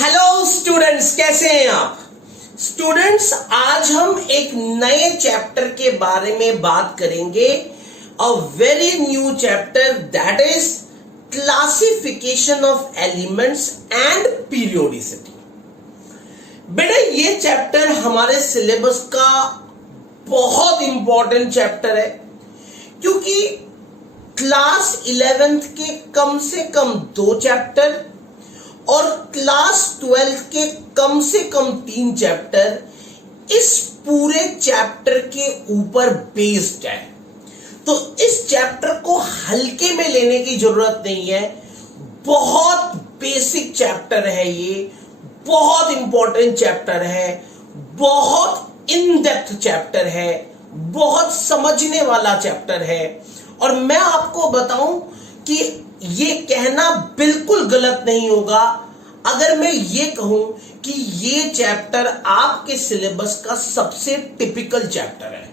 Hello students, कैसे हैं आप स्टूडेंट्स। आज हम एक नए चैप्टर के बारे में बात करेंगे। A very new chapter that is classification of elements and periodicity. बेटा ये चैप्टर हमारे सिलेबस का बहुत इंपॉर्टेंट चैप्टर है, क्योंकि क्लास 11th के कम से कम 2 चैप्टर और क्लास 12 के कम से कम 3 चैप्टर इस पूरे चैप्टर के ऊपर बेस्ड है। तो इस चैप्टर को हल्के में लेने की जरूरत नहीं है। बहुत बेसिक चैप्टर है, ये बहुत इंपॉर्टेंट चैप्टर है, बहुत इन डेप्थ चैप्टर है, बहुत समझने वाला चैप्टर है। और मैं आपको बताऊं कि ये कहना बिल्कुल गलत नहीं होगा अगर मैं ये कहूं कि ये चैप्टर आपके सिलेबस का सबसे टिपिकल चैप्टर है।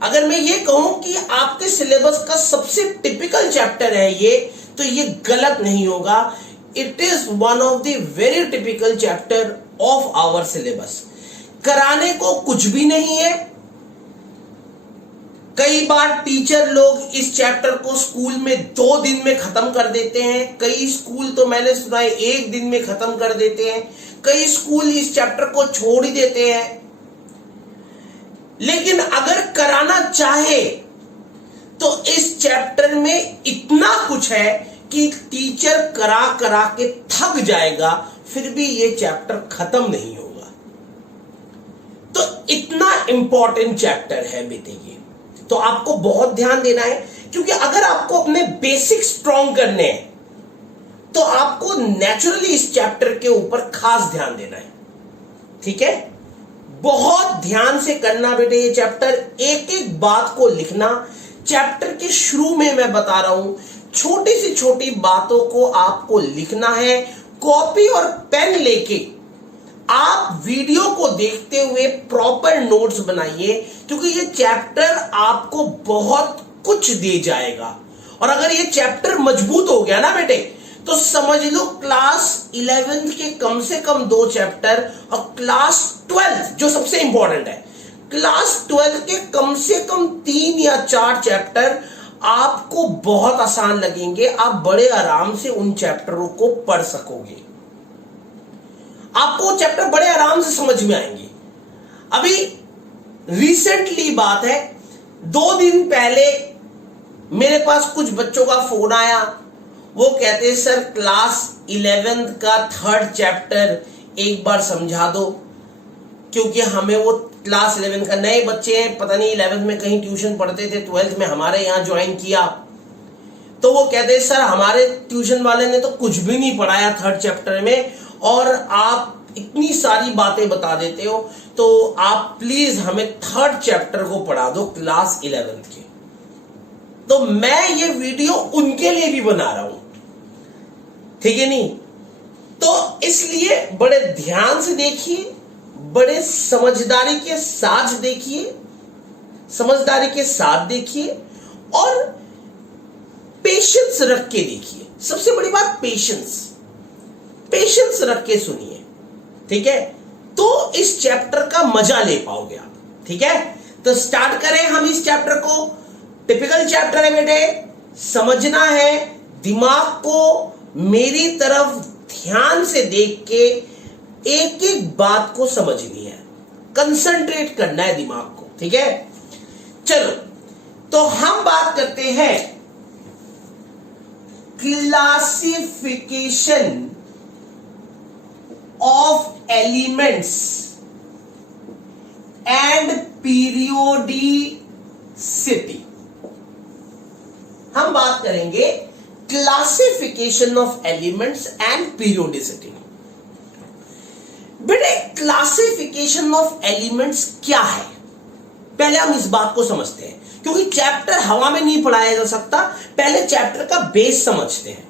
अगर मैं ये कहूं कि आपके सिलेबस का सबसे टिपिकल चैप्टर है ये, तो ये गलत नहीं होगा। It is one of the very typical chapter of our syllabus. कराने को कुछ भी नहीं है। कई बार टीचर लोग इस चैप्टर को स्कूल में 2 दिन में खत्म कर देते हैं। कई स्कूल तो मैंने सुना है 1 दिन में खत्म कर देते हैं। कई स्कूल इस चैप्टर को छोड़ ही देते हैं। लेकिन अगर कराना चाहे तो इस चैप्टर में इतना कुछ है कि टीचर करा करा के थक जाएगा, फिर भी ये चैप्टर खत्म नहीं होगा। तो इतना इंपॉर्टेंट चैप्टर है बेटे ये। तो आपको बहुत ध्यान देना है, क्योंकि अगर आपको अपने बेसिक स्ट्रॉन्ग करने हैं तो आपको नेचुरली इस चैप्टर के ऊपर खास ध्यान देना है। ठीक है, बहुत ध्यान से करना बेटे ये चैप्टर। एक एक बात को लिखना। चैप्टर के शुरू में मैं बता रहा हूं, छोटी से छोटी बातों को आपको लिखना है। कॉपी और पेन लेके आप वीडियो को देखते हुए प्रॉपर नोट्स बनाइए, क्योंकि ये चैप्टर आपको बहुत कुछ दे जाएगा। और अगर ये चैप्टर मजबूत हो गया ना बेटे, तो समझ लो क्लास 11th के कम से कम 2 चैप्टर और क्लास 12 जो सबसे इंपॉर्टेंट है, क्लास 12 के कम से कम 3 या 4 चैप्टर आपको बहुत आसान लगेंगे। आप बड़े आराम से उन चैप्टरों को पढ़ सकोगे। आपको चैप्टर बड़े आराम से समझ में आएंगे। अभी रिसेंटली बात है, 2 दिन पहले मेरे पास कुछ बच्चों का फोन आया। वो कहते सर क्लास 11th का 3rd चैप्टर एक बार समझा दो, क्योंकि हमें वो क्लास 11 का नए बच्चे हैं, पता नहीं 11th में कहीं ट्यूशन पढ़ते थे, 12th में हमारे यहाँ ज्वाइन किया। तो वो कहते सर हमारे ट्यूशन वाले ने तो कुछ भी नहीं पढ़ाया 3rd चैप्टर में, और आप इतनी सारी बातें बता देते हो, तो आप प्लीज हमें 3rd चैप्टर को पढ़ा दो क्लास 11th के। तो मैं ये वीडियो उनके लिए भी बना रहा हूं, ठीक है नहीं? तो इसलिए बड़े ध्यान से देखिए, बड़े समझदारी के साथ देखिए, समझदारी के साथ देखिए और पेशेंस रख के देखिए। सबसे बड़ी बात पेशेंस रख के सुनिए, ठीक है? तो इस चैप्टर का मजा ले पाओगे आप। ठीक है, तो स्टार्ट करें हम इस चैप्टर को। टिपिकल चैप्टर है बेटे, समझना है। दिमाग को मेरी तरफ ध्यान से देख के एक एक बात को समझनी है, कंसंट्रेट करना है दिमाग को। ठीक है, चलो तो हम बात करते हैं classification of elements and periodicity। हम बात करेंगे classification of elements and periodicity. बेटे क्लासिफिकेशन ऑफ एलिमेंट्स क्या है, पहले हम इस बात को समझते हैं, क्योंकि चैप्टर हवा में नहीं पढ़ाया जा सकता। पहले चैप्टर का बेस समझते हैं।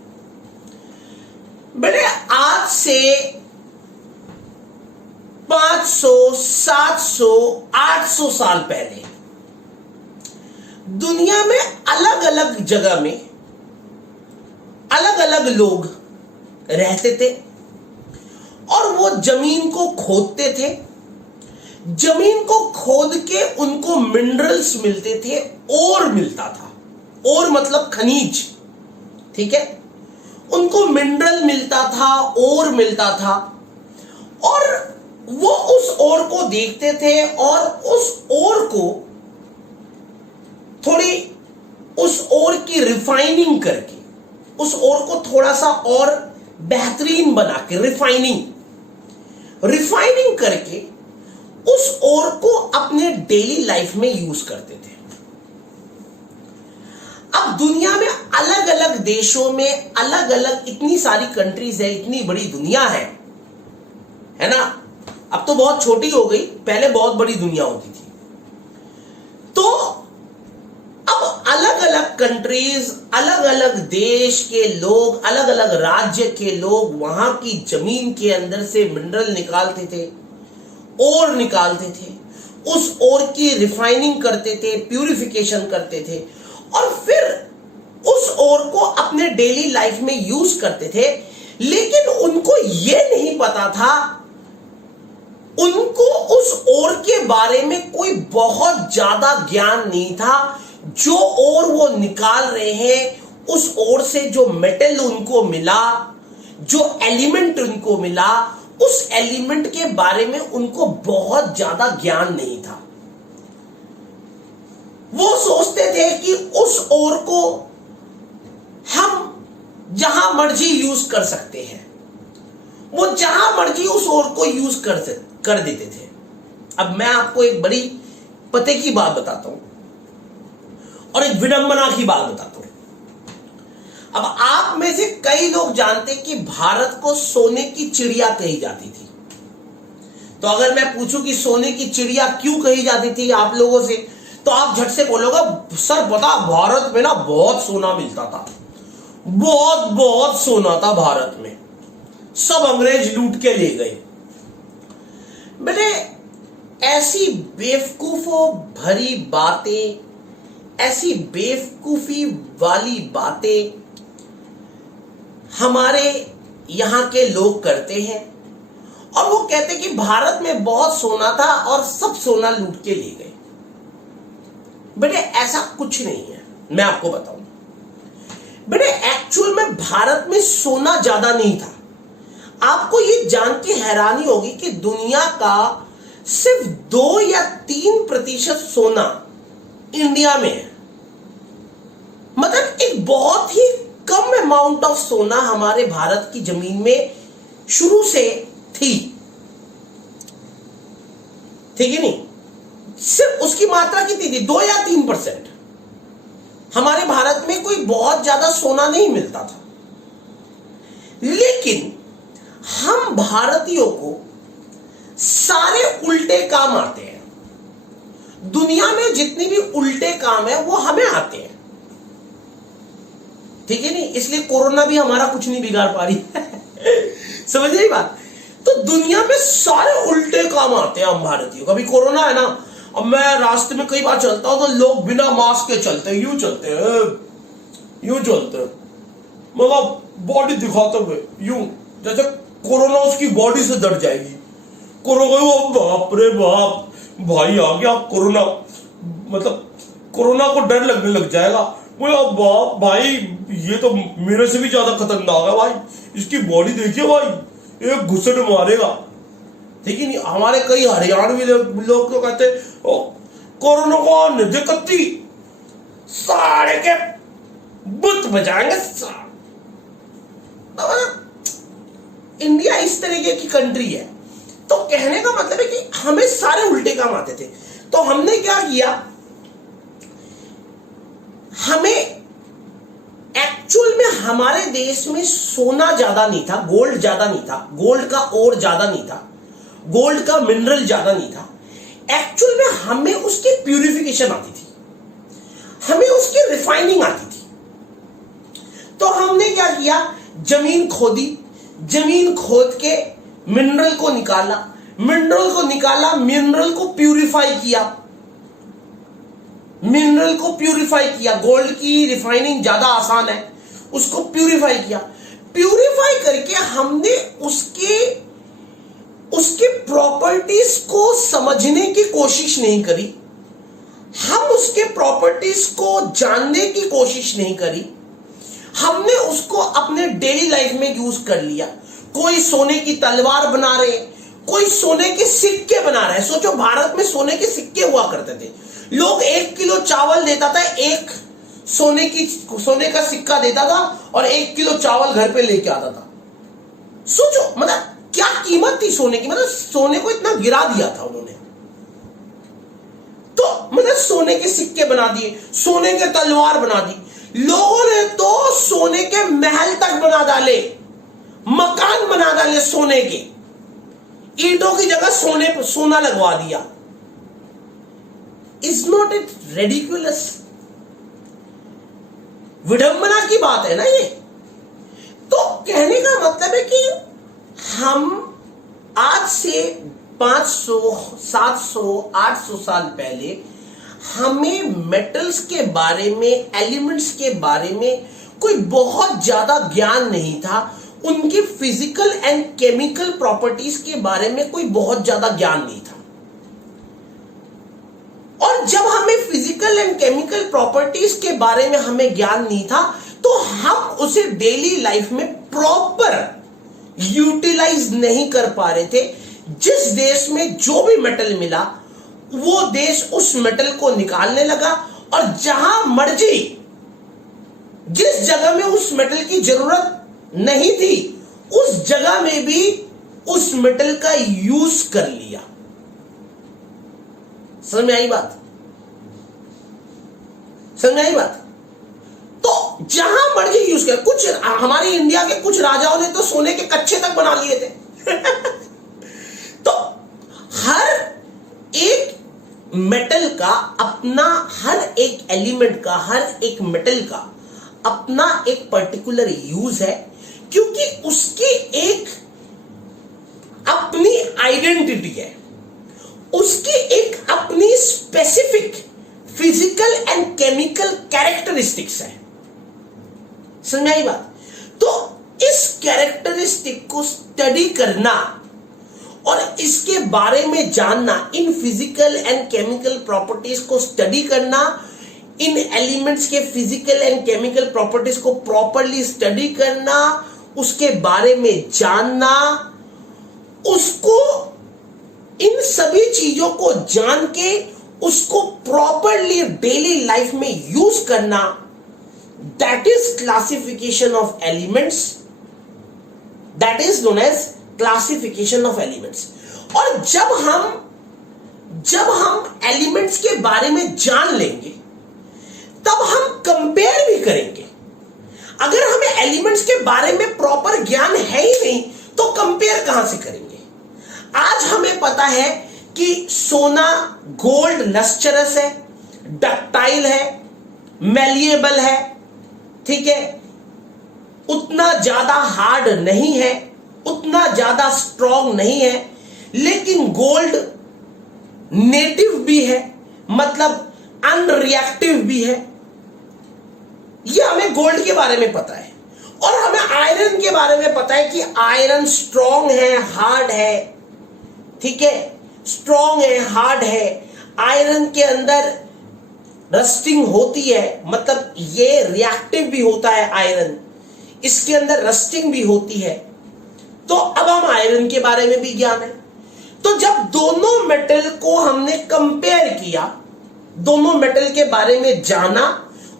बेटे आज से 500, 700, 800 साल पहले दुनिया में अलग अलग जगह में अलग अलग लोग रहते थे। और वो जमीन को खोदते थे, जमीन को खोद के उनको मिनरल्स मिलते थे, ओर मिलता था, ओर मतलब खनिज, ठीक है, उनको मिनरल मिलता था, ओर मिलता था, और वो उस ओर को देखते थे और उस ओर को थोड़ी, उस ओर की रिफाइनिंग करके, उस ओर को थोड़ा सा और बेहतरीन बना के, रिफाइनिंग करके उस ओर को अपने डेली लाइफ में यूज करते थे। अब दुनिया में अलग अलग देशों में अलग अलग, इतनी सारी कंट्रीज है, इतनी बड़ी दुनिया है ना। अब तो बहुत छोटी हो गई, पहले बहुत बड़ी दुनिया होती थी। तो अब अलग अलग कंट्रीज, अलग अलग देश के लोग, अलग अलग राज्य के लोग वहां की जमीन के अंदर से मिनरल निकालते थे, ओर निकालते थे, उस ओर की रिफाइनिंग करते थे, प्यूरिफिकेशन करते थे, और फिर उस ओर को अपने डेली लाइफ में यूज करते थे। लेकिन उनको यह नहीं पता था, उनको उस ओर के बारे में कोई बहुत ज्यादा ज्ञान नहीं था। जो ओर वो निकाल रहे हैं, उस ओर से जो मेटल उनको मिला, जो एलिमेंट उनको मिला, उस एलिमेंट के बारे में उनको बहुत ज्यादा ज्ञान नहीं था। वो सोचते थे कि उस ओर को हम जहां मर्जी यूज कर सकते हैं, वो जहां मर्जी उस ओर को यूज कर देते थे। अब मैं आपको एक बड़ी पते की बात बताता हूं और एक विडंबना की बात बताता हूं। अब आप में से कई लोग जानते कि भारत को सोने की चिड़िया कही जाती थी। तो अगर मैं पूछूं कि सोने की चिड़िया क्यों कही जाती थी आप लोगों से, तो आप झट से बोलोगे सर पता, भारत में ना बहुत सोना मिलता था, बहुत बहुत सोना था भारत में, सब अंग्रेज लूट के ले गए। बेटे ऐसी बेवकूफों भरी बातें, ऐसी बेवकूफी वाली बातें हमारे यहां के लोग करते हैं, और वो कहते कि भारत में बहुत सोना था और सब सोना लूट के ले गए। बेटे ऐसा कुछ नहीं है, मैं आपको बताऊं। बेटे एक्चुअल में भारत में सोना ज्यादा नहीं था। आपको ये जान के हैरानी होगी कि दुनिया का सिर्फ 2 या 3% सोना इंडिया में है। मतलब एक बहुत ही कम अमाउंट ऑफ सोना हमारे भारत की जमीन में शुरू से थी, ठीक है नहीं, सिर्फ उसकी मात्रा कितनी थी, 2 या 3%। हमारे भारत में कोई बहुत ज्यादा सोना नहीं मिलता था। लेकिन हम भारतीयों को सारे उल्टे काम आते हैं। दुनिया में जितने भी उल्टे काम है वो हमें आते हैं, ठीक है नहीं, इसलिए कोरोना भी हमारा कुछ नहीं बिगाड़ पा रही है। समझ रही बात। तो दुनिया में सारे उल्टे काम आते हैं हम भारतीयों। कभी कोरोना है ना, अब मैं रास्ते में कई बार चलता हूं तो लोग बिना मास्क के चलते हैं, यूं चलते हैं, यूं चलते हैं, मतलब बॉडी दिखाते हुए यूं, जैसे कोरोना उसकी बॉडी से डर जाएगी। कोरोना, बाप रे बाप, भाई आ गया कोरोना, मतलब कोरोना को डर लगने लग जाएगा। बोला बाप भाई, ये तो मेरे से भी ज्यादा खतरनाक है भाई, इसकी बॉडी देखिए भाई, एक घुसट मारेगा, ठीक है नहीं। हमारे कई हरियाणवी लोग तो कहते कोरोना को निधि साढ़े के बुत बजाएंगे। इंडिया इस तरीके की कंट्री है। तो कहने का मतलब है कि हमें सारे उल्टे काम आते थे। तो हमने क्या किया, हमें एक्चुअल में हमारे देश में सोना ज्यादा नहीं था, गोल्ड ज्यादा नहीं था, गोल्ड का ओर ज्यादा नहीं था, गोल्ड का मिनरल ज्यादा नहीं था। एक्चुअल में हमें उसकी प्यूरिफिकेशन आती थी, हमें उसकी रिफाइनिंग आती थी। तो हमने क्या किया, जमीन खोदी, जमीन खोद के मिनरल को निकाला, मिनरल को प्यूरिफाई किया, मिनरल को प्यूरिफाई किया। गोल्ड की रिफाइनिंग ज्यादा आसान है, उसको प्यूरिफाई किया। प्यूरिफाई करके हमने उसके उसके प्रॉपर्टीज को समझने की कोशिश नहीं करी, हम उसके प्रॉपर्टीज को जानने की कोशिश नहीं करी, हमने उसको अपने डेली लाइफ में यूज कर लिया। कोई सोने की तलवार बना रहे, कोई सोने के सिक्के बना रहे। सोचो, भारत में सोने के सिक्के हुआ करते थे। लोग 1 किलो चावल देता था, एक सोने का सिक्का देता था और 1 किलो चावल घर पे लेके आता था। सोचो मतलब क्या कीमत थी सोने की, मतलब सोने को इतना गिरा दिया था उन्होंने। तो मतलब सोने के सिक्के बना दिए, सोने के तलवार बना दी। लोगों ने तो सोने के महल तक बना डाले, मकान बना डाले सोने के, ईंटों की जगह सोना लगवा दिया। Is not it ridiculous? विडंबना की बात है ना ये। तो कहने का मतलब है कि हम आज से 500, 700, 800 साल पहले हमें मेटल्स के बारे में, एलिमेंट्स के बारे में कोई बहुत ज्यादा ज्ञान नहीं था। उनकी फिजिकल एंड केमिकल प्रॉपर्टीज के बारे में कोई बहुत ज्यादा ज्ञान नहीं था। और जब हमें फिजिकल एंड केमिकल प्रॉपर्टीज के बारे में हमें ज्ञान नहीं था, तो हम उसे डेली लाइफ में प्रॉपर यूटिलाइज नहीं कर पा रहे थे। जिस देश में जो भी मेटल मिला, वो देश उस मेटल को निकालने लगा, और जहां मर्जी, जिस जगह में उस मेटल की जरूरत नहीं थी, उस जगह में भी उस मेटल का यूज कर लिया। समझ में आई बात? समझ में आई बात? तो जहां मर्जी यूज किया। कुछ हमारी इंडिया के कुछ राजाओं ने तो सोने के कच्चे तक बना लिए थे। तो हर एक मेटल का अपना, हर एक एलिमेंट का, हर एक मेटल का अपना एक पर्टिकुलर यूज है, क्योंकि उसकी एक अपनी आइडेंटिटी है, उसकी एक अपनी specific physical and chemical characteristics है। समझ में आई बात? तो इस कैरेक्टरिस्टिक को स्टडी करना और इसके बारे में जानना, in physical and chemical properties को स्टडी करना, इन एलिमेंट्स के फिजिकल एंड केमिकल प्रॉपर्टीज को प्रॉपरली स्टडी करना, उसके बारे में जानना, उसको, इन सभी चीजों को जान के उसको प्रॉपरली डेली लाइफ में यूज करना, that is classification of elements, that is known as classification of elements. और जब हम एलिमेंट्स के बारे में जान लेंगे, तब हम कंपेयर भी करेंगे। अगर हमें एलिमेंट्स के बारे में प्रॉपर ज्ञान है ही नहीं, तो कंपेयर कहां से करेंगे? आज हमें पता है कि सोना, गोल्ड लस्चरस है, डक्टाइल है, मैलिएबल है, ठीक है, उतना ज्यादा हार्ड नहीं है, उतना ज्यादा स्ट्रॉन्ग नहीं है। लेकिन गोल्ड नेटिव भी है, मतलब अनरिएक्टिव भी है। यह हमें गोल्ड के बारे में पता है। और हमें आयरन के बारे में पता है कि आयरन स्ट्रॉन्ग है, हार्ड है, ठीक है, स्ट्रॉन्ग है, हार्ड है। आयरन के अंदर रस्टिंग होती है, मतलब ये रिएक्टिव भी होता है आयरन, इसके अंदर रस्टिंग भी होती है। तो अब हम आयरन के बारे में भी ज्ञान है। तो जब दोनों मेटल को हमने कंपेयर किया, दोनों मेटल के बारे में जाना,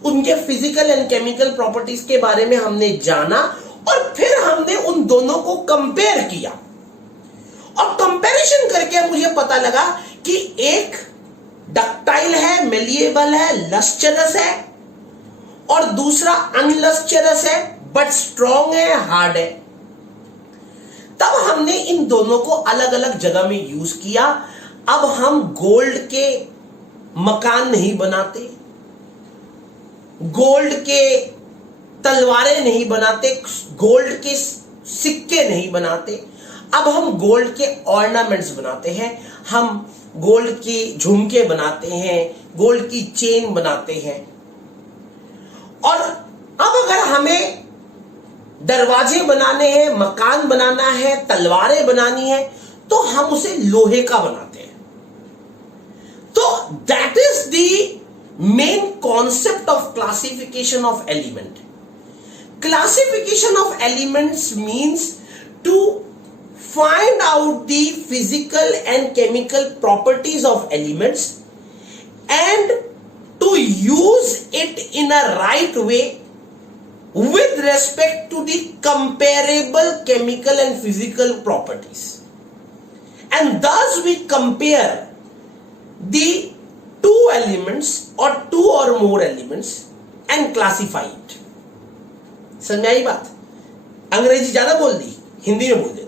उनके फिजिकल एंड केमिकल प्रॉपर्टीज के बारे में हमने जाना, और फिर हमने उन दोनों को कंपेयर किया, और कंपैरिजन करके मुझे पता लगा कि एक डक्टाइल है, मेलिएबल है, लस्चरस है, और दूसरा अनलस्चरस है बट स्ट्रॉन्ग है, हार्ड है। तब हमने इन दोनों को अलग अलग जगह में यूज किया। अब हम गोल्ड के मकान नहीं बनाते, गोल्ड के तलवारें नहीं बनाते, गोल्ड के सिक्के नहीं बनाते। अब हम गोल्ड के ऑर्नामेंट्स बनाते हैं, हम गोल्ड की झुमके बनाते हैं, गोल्ड की चेन बनाते हैं। और अब अगर हमें दरवाजे बनाने हैं, मकान बनाना है, तलवारें बनानी है, तो हम उसे लोहे का बनाते हैं। तो that is the main concept of classification of element. Classification of elements means to find out the physical and chemical properties of elements and to use it in a right way with respect to the comparable chemical and physical properties, and thus we compare the two elements or two or more elements and classify it। समझ आई बात? अंग्रेजी ज्यादा बोल दी, हिंदी में बोल देता हूं।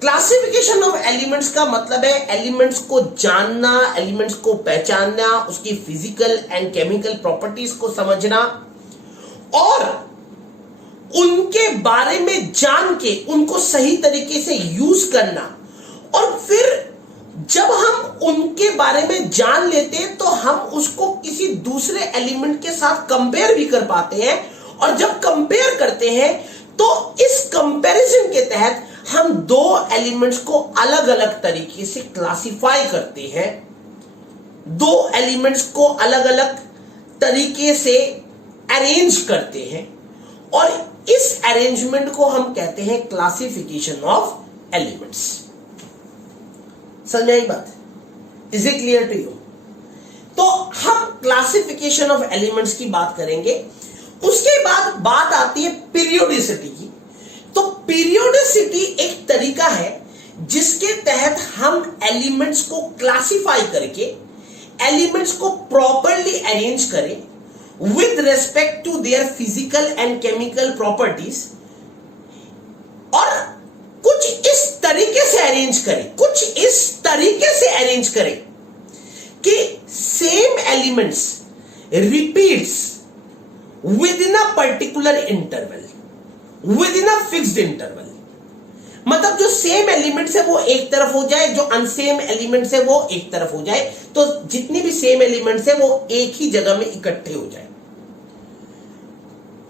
क्लासिफिकेशन ऑफ एलिमेंट्स का मतलब है एलिमेंट्स को जानना, एलिमेंट्स को पहचानना, उसकी फिजिकल एंड केमिकल प्रॉपर्टीज को समझना और उनके बारे में जान के उनको सही तरीके से यूज करना। और फिर जब हम उनके बारे में जान लेते हैं तो हम उसको किसी दूसरे एलिमेंट के साथ कंपेयर भी कर पाते हैं, और जब कंपेयर करते हैं तो इस कंपैरिजन के तहत हम दो एलिमेंट्स को अलग अलग तरीके से क्लासिफाई करते हैं, दो एलिमेंट्स को अलग अलग तरीके से अरेंज करते हैं, और इस अरेंजमेंट को हम कहते हैं क्लासिफिकेशन ऑफ एलिमेंट्स। समझ आई बात? Is it clear to you? तो हम क्लासिफिकेशन ऑफ एलिमेंट्स की बात करेंगे। उसके बाद बात आती है पीरियोडिसिटी की। तो पीरियोडिसिटी एक तरीका है जिसके तहत हम एलिमेंट्स को क्लासिफाई करके एलिमेंट्स को प्रॉपरली अरेंज करें with respect to their physical and chemical properties, और कुछ इस तरीके से अरेंज करें कि same elements repeats within a particular interval, within a fixed interval. मतलब जो सेम एलिमेंट्स है वो एक तरफ हो जाए, जो अनसेम एलिमेंट्स है वो एक तरफ हो जाए, तो जितनी भी सेम एलिमेंट्स है वो एक ही जगह में इकट्ठे हो जाए।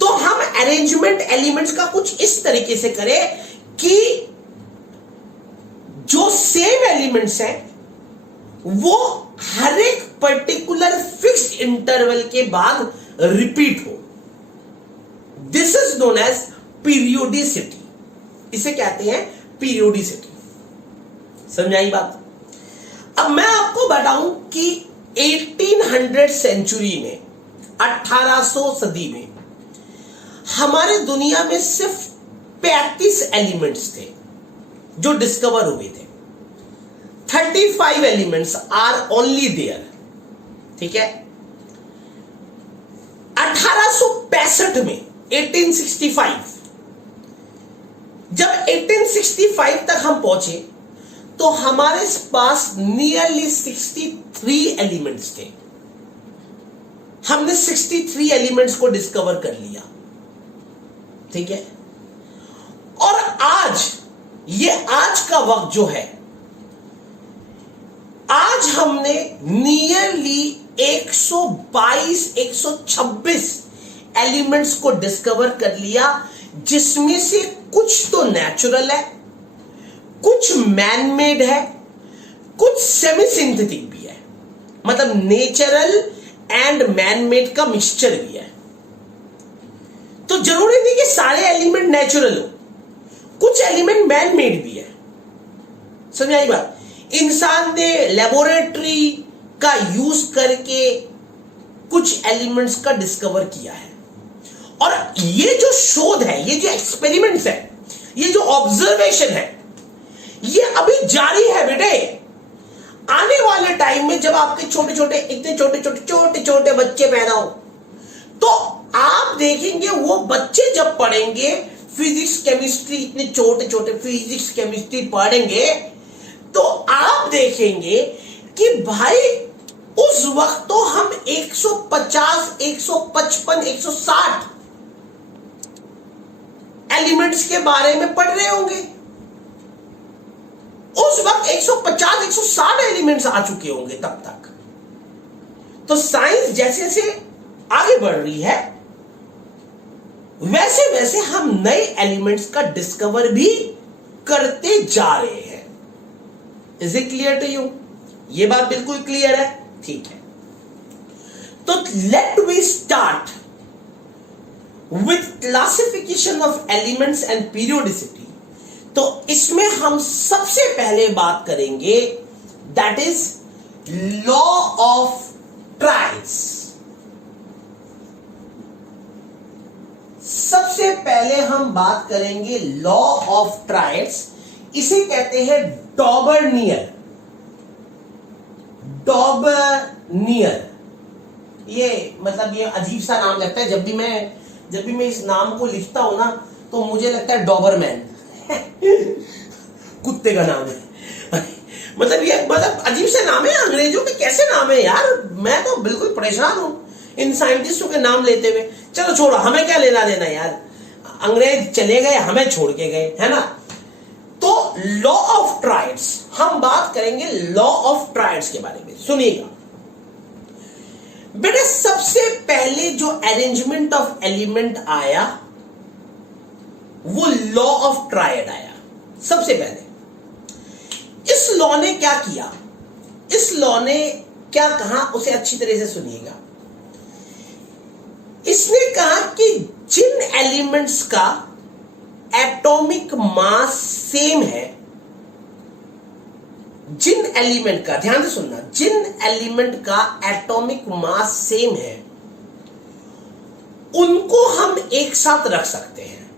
तो हम अरेंजमेंट एलिमेंट्स का कुछ इस तरीके से करें कि जो सेम एलिमेंट्स हैं वो हर एक पर्टिकुलर फिक्स्ड इंटरवल के बाद रिपीट हो। This is known as periodicity. इसे कहते हैं पीरियोडिसिटी। समझाई बात? अब मैं आपको बताऊं कि 1800 सेंचुरी में, 1800 सदी में हमारे दुनिया में सिर्फ 35 एलिमेंट्स थे जो डिस्कवर हुए थे। 35 एलिमेंट्स आर ओनली देयर। ठीक है? 1865 में 1865 जब 1865 तक हम पहुंचे तो हमारे पास नियरली 63 एलिमेंट्स थे। हमने 63 एलिमेंट्स को डिस्कवर कर लिया। ठीक है? और आज का वक्त जो है, आज हमने नियरली 126 एलिमेंट्स को डिस्कवर कर लिया, जिसमें से कुछ तो नेचुरल है, कुछ मैनमेड है, कुछ सेमी सिंथेटिक भी है। मतलब नेचुरल एंड मैनमेड का मिक्सचर भी है। तो जरूरी नहीं कि सारे एलिमेंट नेचुरल हो, कुछ एलिमेंट मैनमेड भी है। समझ आई बात? इंसान ने लेबोरेटरी का यूज करके कुछ एलिमेंट्स का डिस्कवर किया है, और ये जो शोध है, ये जो एक्सपेरिमेंट्स है, ये जो ऑब्जर्वेशन है, ये अभी जारी है बेटे। आने वाले टाइम में जब आपके इतने छोटे बच्चे पैदा हो, तो आप देखेंगे वो बच्चे जब पढ़ेंगे फिजिक्स केमिस्ट्री, इतने छोटे फिजिक्स केमिस्ट्री पढ़ेंगे, तो आप देखेंगे कि भाई उस वक्त तो हम 150, 155, 160 एलिमेंट्स के बारे में पढ़ रहे होंगे। उस वक्त 150, 160 एलिमेंट्स आ चुके होंगे तब तक। तो साइंस जैसे जैसे आगे बढ़ रही है, वैसे वैसे हम नए एलिमेंट्स का डिस्कवर भी करते जा रहे हैं। Is it clear to you? ये बात बिल्कुल क्लियर है, ठीक है। तो let we start with classification of elements and periodicity. तो इसमें हम सबसे पहले बात करेंगे that is law of triads. सबसे पहले हम बात करेंगे लॉ ऑफ ट्रायड्स। इसे कहते हैं डॉबर्नियर। डॉबर्नियर, ये मतलब ये अजीब सा नाम लगता है। जब भी मैं इस नाम को लिखता हूं ना तो मुझे लगता है डॉबरमैन कुत्ते का नाम है मतलब अजीब से नाम है। अंग्रेजों के कैसे नाम है यार, मैं तो बिल्कुल परेशान हूं इन साइंटिस्टों के नाम लेते हुए। चलो छोड़ो, हमें क्या लेना देना यार, अंग्रेज चले गए, हमें छोड़ के गए, है ना। तो लॉ ऑफ ट्रायड्स, हम बात करेंगे लॉ ऑफ ट्रायड्स के बारे में। सुनिएगा बेटा, सबसे पहले जो अरेंजमेंट ऑफ एलिमेंट आया वो लॉ ऑफ ट्रायड आया सबसे पहले। इस लॉ ने क्या किया, इस लॉ ने क्या कहा, उसे अच्छी तरह से सुनिएगा। इसने कहा कि जिन एलिमेंट्स का एटॉमिक मास सेम है, जिन एलिमेंट का, ध्यान से सुनना, जिन एलिमेंट का एटॉमिक मास सेम है उनको हम एक साथ रख सकते हैं।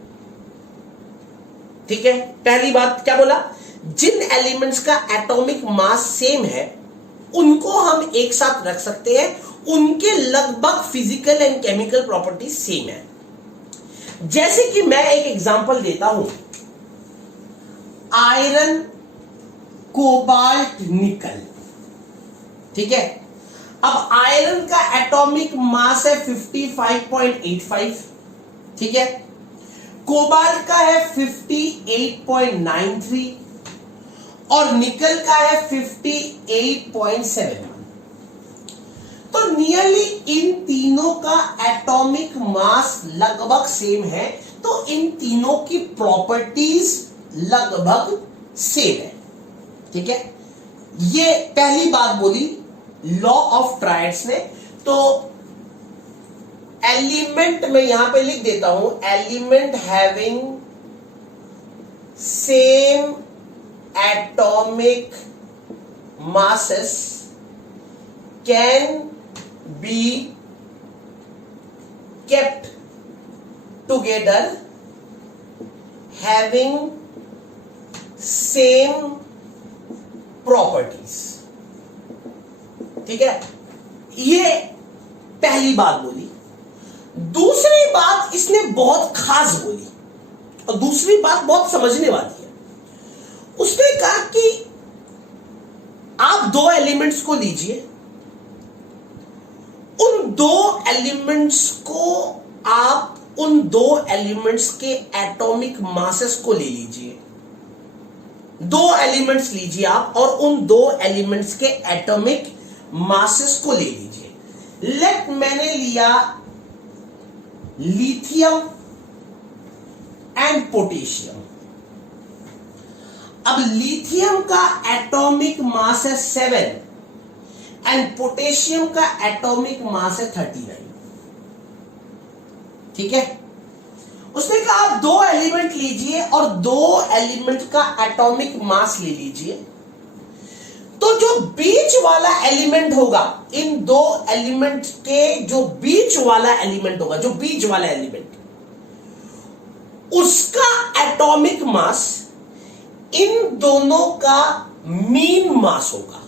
ठीक है, पहली बात क्या बोला, जिन एलिमेंट्स का एटॉमिक मास सेम है उनको हम एक साथ रख सकते हैं, उनके लगभग physical and chemical properties same है। जैसे कि मैं एक एग्जांपल देता हूं, आयरन, कोबाल्ट, निकल। ठीक है, अब आयरन का एटॉमिक मास है 55.85, ठीक है, कोबाल्ट का है 58.93 और निकल का है 58.71। तो नियरली इन तीनों का एटॉमिक मास लगभग सेम है, तो इन तीनों की प्रॉपर्टीज लगभग सेम है। ठीक है, ये पहली बात बोली लॉ ऑफ ट्रायड्स ने। तो एलिमेंट में यहां पे लिख देता हूं, element having same atomic masses can be kept together having same properties। ठीक है, ये पहली बात बोली। दूसरी बात इसने बहुत खास बोली और दूसरी बात बहुत समझने वाली है। उसने कहा कि आप दो एलिमेंट्स को लीजिए, उन दो एलिमेंट्स को आप उन दो एलिमेंट्स के एटॉमिक मासेस को ले लीजिए। दो एलिमेंट्स लीजिए आप और उन दो एलिमेंट्स के एटॉमिक मासेस को ले लीजिए। लेट मैंने लिया लिथियम एंड पोटेशियम। अब लिथियम का एटॉमिक मास है 7 एंड पोटेशियम का एटॉमिक मास है 39। ठीक है, उसने कहा आप दो एलिमेंट लीजिए और दो एलिमेंट का एटॉमिक मास ले लीजिए। तो जो बीच वाला एलिमेंट होगा, इन दो एलिमेंट के जो बीच वाला एलिमेंट होगा, जो बीच वाला एलिमेंट, उसका एटॉमिक मास इन दोनों का मीन मास होगा।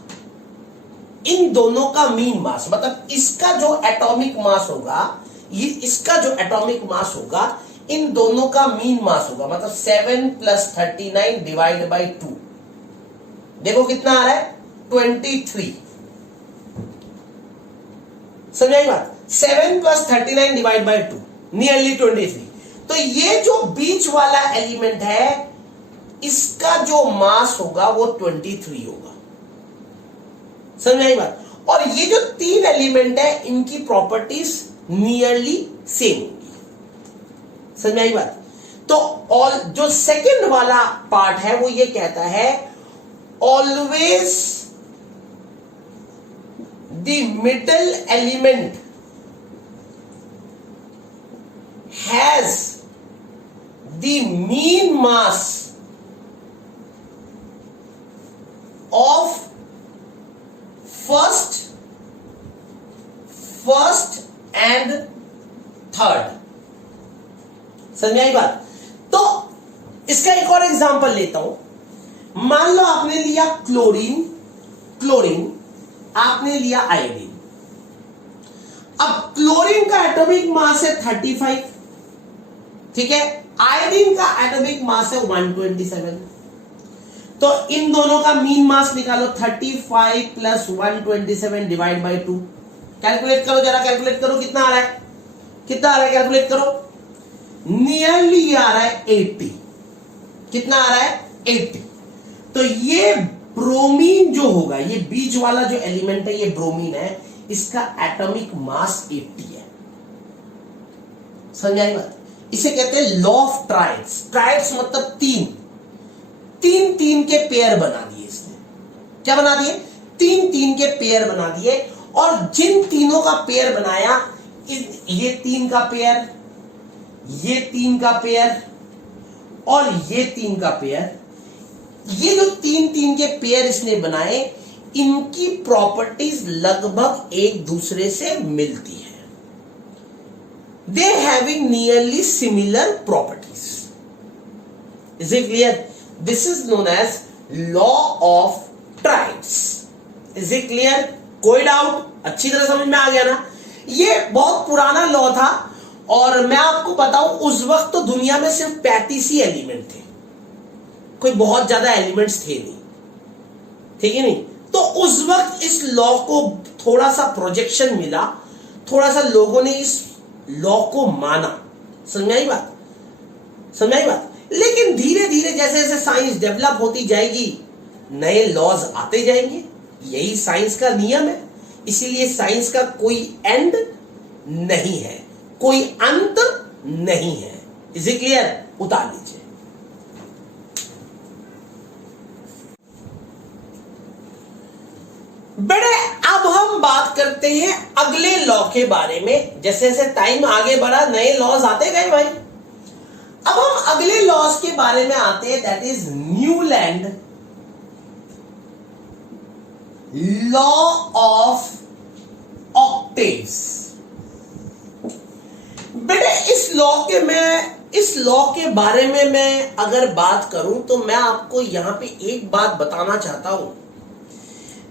इन दोनों का मीन मास मतलब इसका जो एटॉमिक मास होगा, ये इसका जो एटॉमिक मास होगा, इन दोनों का मीन मास होगा। मतलब 7 + 39 डिवाइड बाई 2, देखो कितना आ रहा है 23। समझाई बात, 7 + 39 डिवाइड बाई 2 नियरली 23। तो ये जो बीच वाला एलिमेंट है, इसका जो मास होगा वो 23 होगा। समझाई बात। और ये जो तीन एलिमेंट है, इनकी प्रॉपर्टीज नियरली सेम होगी। समझाई बात। तो ऑल जो सेकंड वाला पार्ट है वो ये कहता है always the middle element has the mean mass of first and third. समझ में आई बात? तो इसका एक और एग्जांपल लेता हूं। मान लो आपने लिया क्लोरीन, आपने लिया आयोडीन। अब क्लोरीन का एटॉमिक मास है 35, ठीक है, आयोडीन का एटॉमिक मास है 127। तो इन दोनों का मीन मास निकालो, 35 प्लस 127 डिवाइड बाई 2। कैलकुलेट करो जरा, कैलकुलेट करो कितना आ रहा है, कितना आ रहा है, कैलकुलेट करो। नियरली आ रहा है 80। कितना आ रहा है? 80। तो ये ब्रोमीन जो होगा, ये बीच वाला जो एलिमेंट है ये ब्रोमीन है, इसका एटॉमिक मास 80 है। समझ आई बात? इसे कहते हैं लॉ ऑफ ट्राइड्स। ट्राइड्स मतलब तीन के पेयर बना दिए इसने। क्या बना दिए? तीन के पेयर बना दिए। और जिन तीनों का पेयर बनाया, ये 3 का पेयर, ये 3 का पेयर और ये 3 का पेयर, ये जो तीन के पेयर इसने बनाए, इनकी प्रॉपर्टीज लगभग एक दूसरे से मिलती है। They having nearly similar properties. Is it clear? This is known as law of triads. Is it clear? कोई डाउट? अच्छी तरह समझ में आ गया ना? ये बहुत पुराना लॉ था और मैं आपको बताऊं, उस वक्त तो दुनिया में सिर्फ 35 ही एलिमेंट थे, कोई बहुत ज्यादा एलिमेंट्स थे नहीं, ठीक है नहीं? तो उस वक्त इस लॉ को थोड़ा सा प्रोजेक्शन मिला, थोड़ा सा लोगों ने इस लॉ को माना। समझ में आई बात? समझ में आई बात? लेकिन धीरे धीरे जैसे जैसे साइंस डेवलप होती जाएगी, नए लॉज आते जाएंगे। यही साइंस का नियम है। इसीलिए साइंस का कोई एंड नहीं है, कोई अंत नहीं है। Is it clear? उतार लीजिए। बड़े अब हम बात करते हैं अगले लॉ के बारे में। जैसे जैसे टाइम आगे बढ़ा, नए लॉज आते गए भाई। अब हम अगले लॉज के बारे में आते हैं, that is Newland law of octaves. बेटे इस लॉ के बारे में मैं अगर बात करूं तो मैं आपको यहां पे एक बात बताना चाहता हूं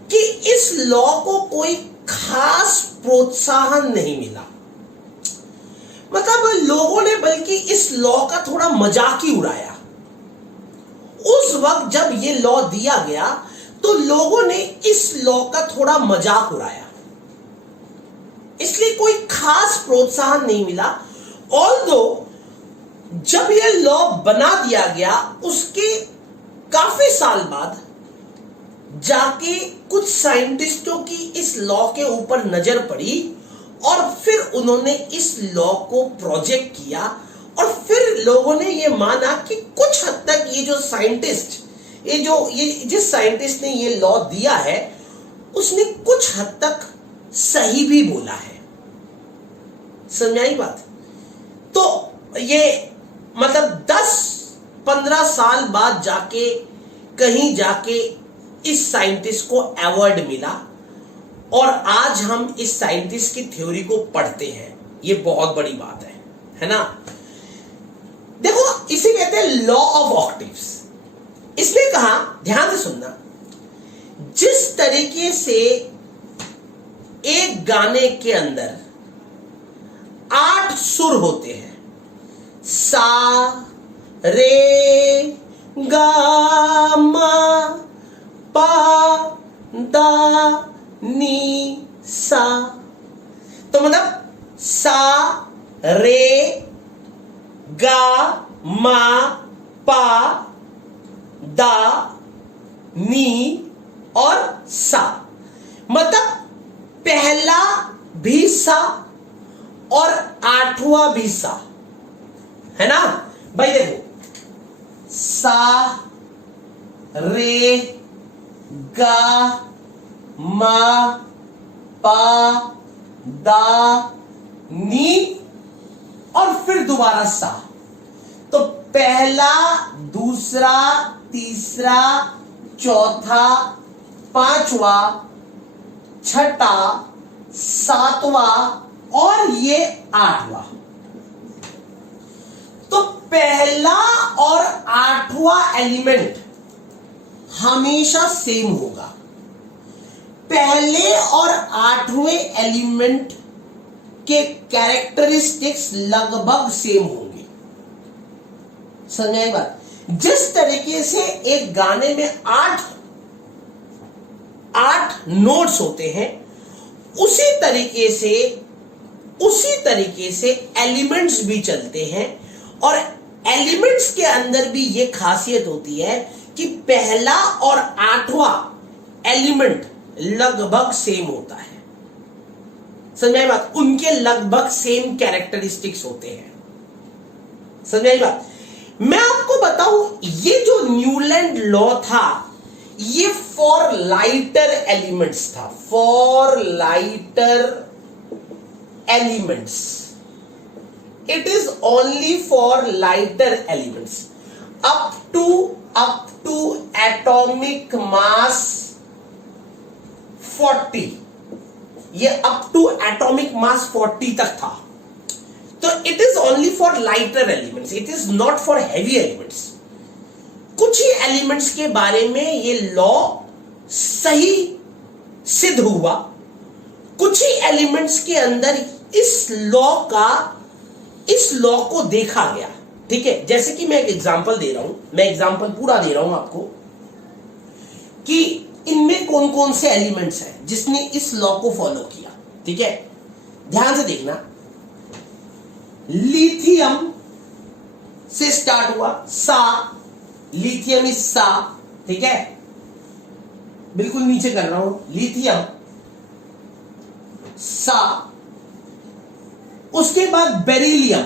कि इस लॉ को कोई खास प्रोत्साहन नहीं मिला। मतलब लोगों ने बल्कि इस लॉ का थोड़ा मजाक ही उड़ाया। उस वक्त जब ये लॉ दिया गया तो लोगों ने इस लॉ का थोड़ा मजाक उड़ाया, इसलिए कोई खास प्रोत्साहन नहीं मिला। ऑल्दो जब यह लॉ बना दिया गया, उसके काफी साल बाद जाके कुछ साइंटिस्टों की इस लॉ के ऊपर नजर पड़ी और फिर उन्होंने इस लॉ को प्रोजेक्ट किया और फिर लोगों ने यह माना कि कुछ हद तक ये जो साइंटिस्ट, ये जिस साइंटिस्ट ने ये लॉ दिया है, उसने कुछ हद तक सही भी बोला है। समझ आई बात? तो ये मतलब 10-15 साल बाद जाके कहीं जाके इस साइंटिस्ट को अवार्ड मिला और आज हम इस साइंटिस्ट की थ्योरी को पढ़ते हैं। ये बहुत बड़ी बात है ना? देखो, इसे कहते हैं लॉ ऑफ ऑक्टेव्स। इसने कहा, ध्यान से सुनना, जिस तरीके से एक गाने के अंदर 8 सुर होते हैं, सा रे गा मा पा दा नी सा, तो मतलब सा रे गा मा पा दा नी और सा, मतलब पहला भी सा और 8वां भी सा, है ना भाई? देखो, सा रे गा मा पा दा नी और फिर दोबारा सा। तो पहला, दूसरा, तीसरा, चौथा, पांचवा, छठा, सातवां और ये आठवां। तो पहला और आठवां एलिमेंट हमेशा सेम होगा। पहले और आठवें एलिमेंट के कैरेक्टरिस्टिक्स लगभग सेम होंगे। समझ आई बात? जिस तरीके से एक गाने में आठ नोट्स होते हैं, उसी तरीके से एलिमेंट्स भी चलते हैं। और एलिमेंट्स के अंदर भी यह खासियत होती है कि पहला और आठवां एलिमेंट लगभग सेम होता है। समझ आई बात? उनके लगभग सेम कैरेक्टरिस्टिक्स होते हैं। समझ आई बात? मैं आपको बताऊं, ये जो न्यूलैंड लॉ था, ये फॉर लाइटर एलिमेंट्स था। For lighter elements, it is only for lighter elements up to atomic mass 40। ये अप टू एटॉमिक मास 40 तक था। तो it is only for lighter elements, it is not for heavy elements. कुछ ही elements के बारे में ये लॉ सही सिद्ध हुआ, कुछ ही एलिमेंट्स के अंदर इस लॉ को देखा गया। ठीक है, जैसे कि मैं एक एग्जांपल दे रहा हूं, मैं एग्जांपल पूरा दे रहा हूं आपको कि इनमें कौन कौन से एलिमेंट्स हैं जिसने इस लॉ को फॉलो किया। ठीक है, ध्यान से देखना। लिथियम से स्टार्ट हुआ, सा, लिथियम इज सा। ठीक है, बिल्कुल नीचे कर रहा हूं, लिथियम सा। उसके बाद बेरिलियम,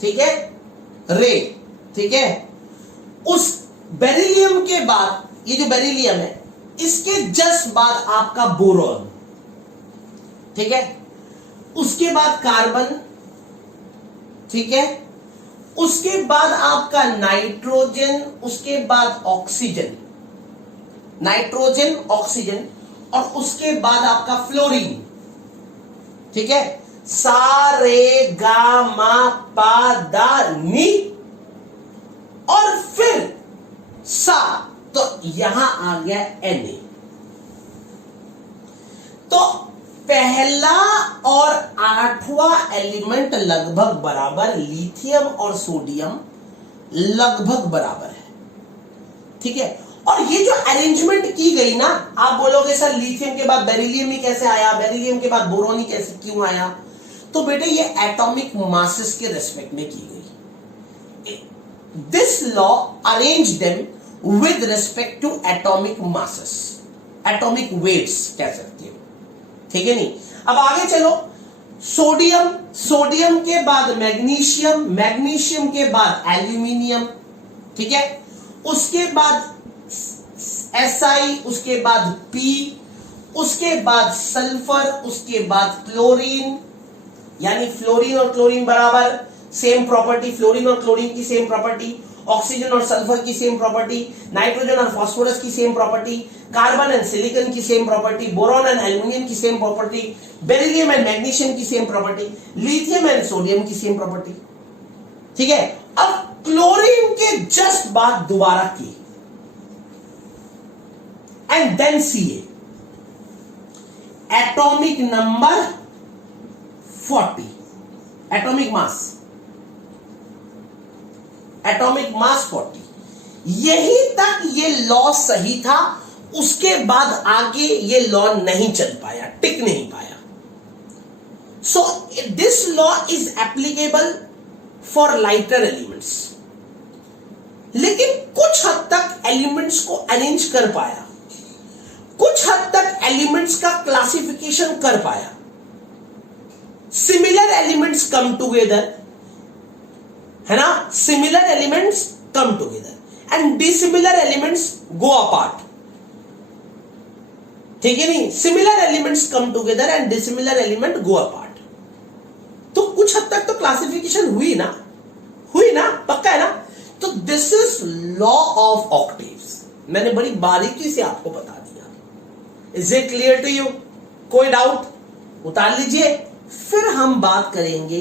ठीक है, रे। ठीक है, उस बेरिलियम के बाद, ये जो बेरिलियम है, इसके जस्ट बाद आपका बोरॉन। ठीक है, उसके बाद कार्बन। ठीक है, उसके बाद आपका नाइट्रोजन, उसके बाद ऑक्सीजन, नाइट्रोजन ऑक्सीजन, और उसके बाद आपका फ्लोरीन। ठीक है, सा रे गा मा पा दा नी और फिर सा। तो यहां आ गया Na। तो पहला और आठवां एलिमेंट लगभग बराबर, लिथियम और सोडियम लगभग बराबर है। ठीक है, और ये जो अरेंजमेंट की गई ना, आप बोलोगे सर लिथियम के बाद बेरिलियम ही कैसे आया, बेरिलियम के बाद बोरोन ही कैसे क्यों आया? तो बेटे ये एटॉमिक मासेस के रेस्पेक्ट में की गई। This law arrange them with respect to atomic masses, atomic weights कह सकते हो। ठीक है नहीं? अब आगे चलो, सोडियम, सोडियम के बाद मैग्नीशियम, मैग्नीशियम के बाद एल्यूमिनियम। ठीक है, उसके बाद Si, उसके बाद P, उसके बाद सल्फर, उसके बाद क्लोरीन। यानी फ्लोरीन और क्लोरीन बराबर, सेम प्रॉपर्टी, फ्लोरीन और क्लोरीन की सेम प्रॉपर्टी, ऑक्सीजन और सल्फर की सेम प्रॉपर्टी, नाइट्रोजन और फास्फोरस की same property, carbon and silicon की same property, boron and aluminium की same property, beryllium and magnesium की same property, lithium and sodium की सेम प्रॉपर्टी। ठीक है, अब क्लोरीन के जस्ट बाद दोबारा की, and then Ca, atomic number 40, atomic mass 40। यही तक ये लॉ सही था, उसके बाद आगे ये लॉ नहीं चल पाया, टिक नहीं पाया। So this law is applicable for lighter elements, लेकिन कुछ हद तक एलिमेंट्स को अरेंज कर पाया, कुछ हद तक एलिमेंट्स का क्लासिफिकेशन कर पाया। सिमिलर एलिमेंट्स कम टुगेदर, है ना, similar elements come together and dissimilar elements go apart. ठीक है नहीं, similar elements come together and dissimilar element go apart. तो कुछ हद तक तो क्लासिफिकेशन हुई ना, पक्का है ना। तो this is law of octaves, मैंने बड़ी बारीकी से आपको बता दिया। Is it clear to you? कोई डाउट? उतार लीजिए। फिर हम बात करेंगे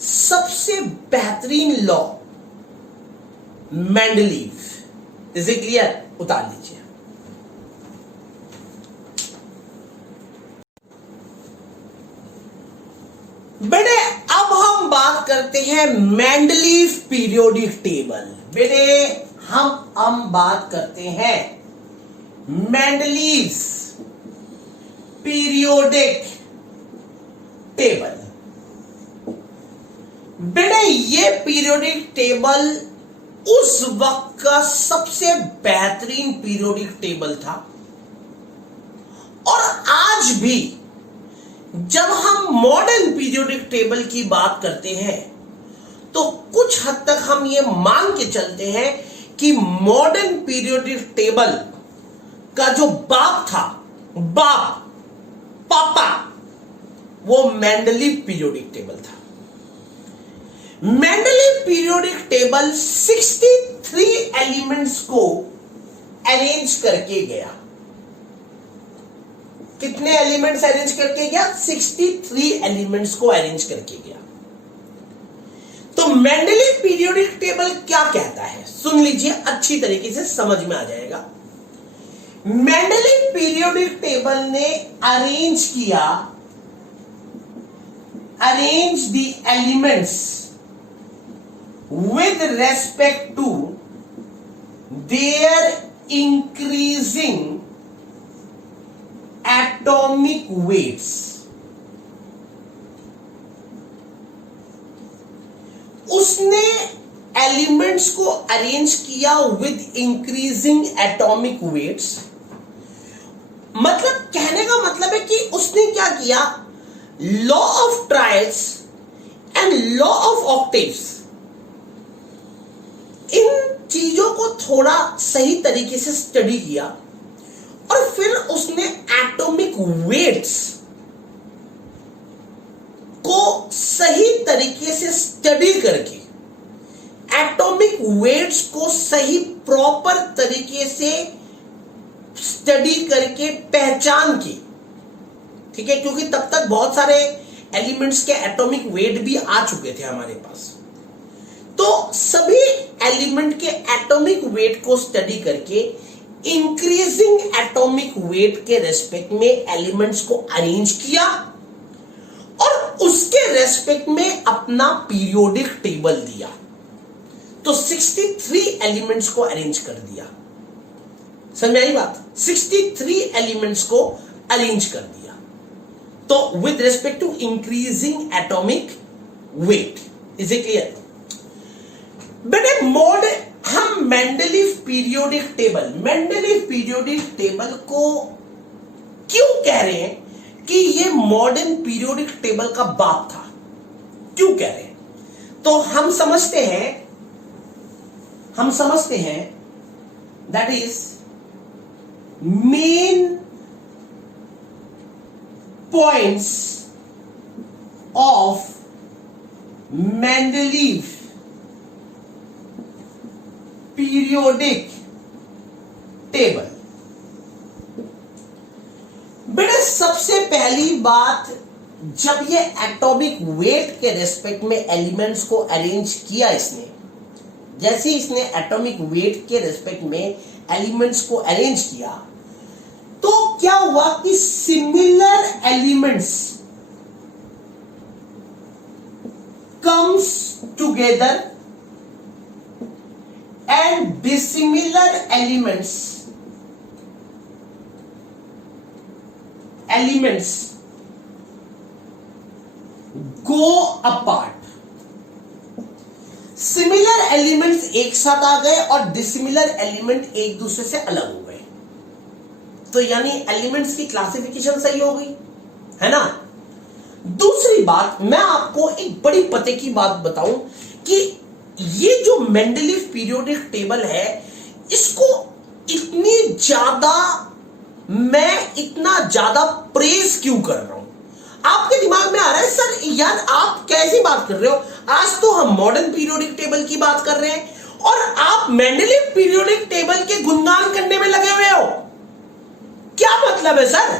सबसे बेहतरीन law, Mendeleev. Is it clear? उतार लीजिए। बेटे अब हम बात करते हैं मेंडलीव पीरियोडिक टेबल। बेटे हम बात करते हैं मेंडलीव पीरियोडिक टेबल। बेटे ये पीरियोडिक टेबल उस वक्त का सबसे बेहतरीन पीरियोडिक टेबल था, और आज भी जब हम मॉडर्न पीरियोडिक टेबल की बात करते हैं तो कुछ हद तक हम ये मान के चलते हैं कि मॉडर्न पीरियोडिक टेबल का जो बाप था, पापा, वो मेंडलीव पीरियोडिक टेबल था। मेंडलीव पीरियोडिक टेबल 63 एलिमेंट्स को अरेंज करके गया। कितने एलिमेंट्स अरेंज करके गया? 63 एलिमेंट्स को अरेंज करके गया। तो मेंडलीव पीरियोडिक टेबल क्या कहता है, सुन लीजिए, अच्छी तरीके से समझ में आ जाएगा। मेंडलीव पीरियोडिक टेबल ने arrange the elements with respect to their increasing atomic weights। उसने एलिमेंट्स को अरेंज किया विद इंक्रीजिंग एटॉमिक वेट्स। मतलब कहने का मतलब है कि उसने क्या किया, law of triads and law of octaves, इन चीजों को थोड़ा सही तरीके से स्टडी किया, और फिर उसने एटॉमिक वेट्स को सही तरीके से स्टडी करके, एटॉमिक वेट्स को सही प्रॉपर तरीके से स्टडी करके पहचान की, ठीक है, क्योंकि तब तक बहुत सारे एलिमेंट्स के एटॉमिक वेट भी आ चुके थे हमारे पास। तो सभी एलिमेंट के एटॉमिक वेट को स्टडी करके इंक्रीजिंग एटॉमिक वेट के रेस्पेक्ट में एलिमेंट्स को अरेंज किया, और उसके रेस्पेक्ट में अपना पीरियोडिक टेबल दिया। तो 63 एलिमेंट्स को अरेंज कर दिया। समझ आई बात? 63 एलिमेंट्स को अरेंज कर दिया। तो with respect to increasing atomic weight. Is it clear? बेटे हम मेंडलीव पीरियोडिक टेबल को क्यों कह रहे हैं कि ये मॉडर्न पीरियोडिक टेबल का बाप था, क्यों कह रहे हैं? तो हम समझते हैं that is main points of Mendeleev periodic table. बेटे सबसे पहली बात, जब ये एटॉमिक वेट के रेस्पेक्ट में एलिमेंट्स को अरेंज किया इसने, जैसे इसने एटॉमिक वेट के रेस्पेक्ट में एलिमेंट्स को अरेंज किया, तो क्या हुआ कि similar elements comes together and dissimilar elements go apart। Similar elements एक साथ आ गए और डिसिमिलर एलिमेंट एक दूसरे से अलग हो गए, तो यानी एलिमेंट्स की क्लासिफिकेशन सही हो गई, है ना। दूसरी बात, मैं आपको एक बड़ी पते की बात बताऊं कि ये जो मेंडलीव पीरियोडिक टेबल है, इसको इतनी ज्यादा मैं इतना ज्यादा प्रेज क्यों कर रहा हूं? आपके दिमाग में आ रहा है सर यार आप कैसी बात कर रहे हो, आज तो हम मॉडर्न पीरियोडिक टेबल की बात कर रहे हैं और आप मेंडलीव पीरियोडिक टेबल के गुणगान करने में लगे हुए हो। क्या मतलब है सर,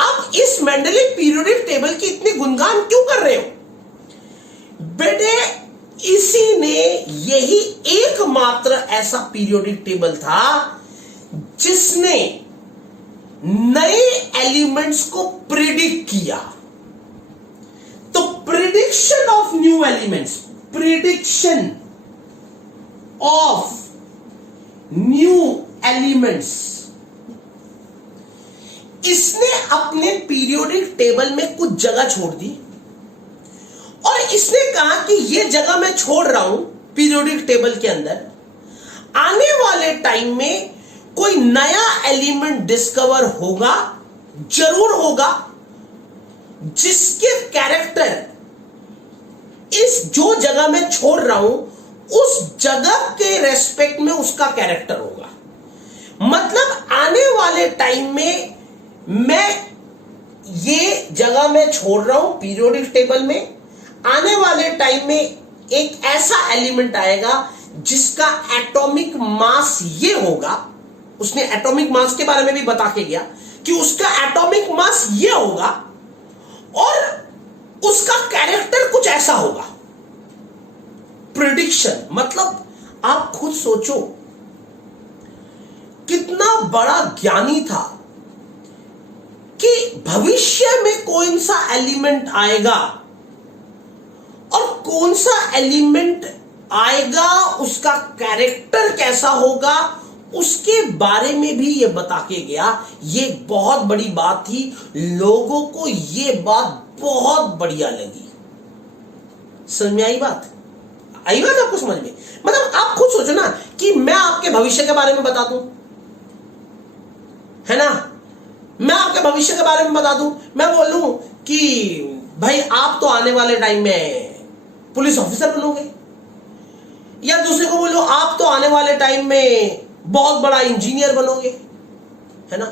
आप इस मेंडलीव पीरियोडिक टेबल की इतनी गुणगान क्यों कर रहे हो? बेटे इसी ने, यही एकमात्र ऐसा पीरियोडिक टेबल था जिसने नए एलिमेंट्स को प्रिडिक्ट किया। तो prediction of new elements, prediction of new elements, इसने अपने पीरियोडिक टेबल में कुछ जगह छोड़ दी और इसने कहा कि यह जगह मैं छोड़ रहा हूं पीरियोडिक टेबल के अंदर, आने वाले टाइम में कोई नया एलिमेंट डिस्कवर होगा, जरूर होगा, जिसके कैरेक्टर इस जो जगह मैं छोड़ रहा हूं उस जगह के रेस्पेक्ट में उसका कैरेक्टर होगा। मतलब आने वाले टाइम में मैं ये जगह मैं छोड़ रहा हूं पीरियोडिक टेबल में, आने वाले टाइम में एक ऐसा एलिमेंट आएगा जिसका एटॉमिक मास ये होगा। उसने एटॉमिक मास के बारे में भी बता के गया कि उसका एटॉमिक मास ये होगा और उसका कैरेक्टर कुछ ऐसा होगा। प्रिडिक्शन मतलब आप खुद सोचो कितना बड़ा ज्ञानी था कि भविष्य में कौन सा एलिमेंट आएगा और कौन सा एलिमेंट आएगा, उसका कैरेक्टर कैसा होगा, उसके बारे में भी ये बता के गया। ये बहुत बड़ी बात थी, लोगों को ये बात बहुत बढ़िया लगी। समझ में आई बात? आई बात आपको समझ में? मतलब आप खुद सोचो ना कि मैं आपके भविष्य के बारे में बता दूं, है ना, मैं आपके भविष्य के बारे में बता दूं, मैं बोलूं कि भाई आप तो आने वाले टाइम में पुलिस ऑफिसर बनोगे, या दूसरे को बोलो आप तो आने वाले टाइम में बहुत बड़ा इंजीनियर बनोगे, है ना,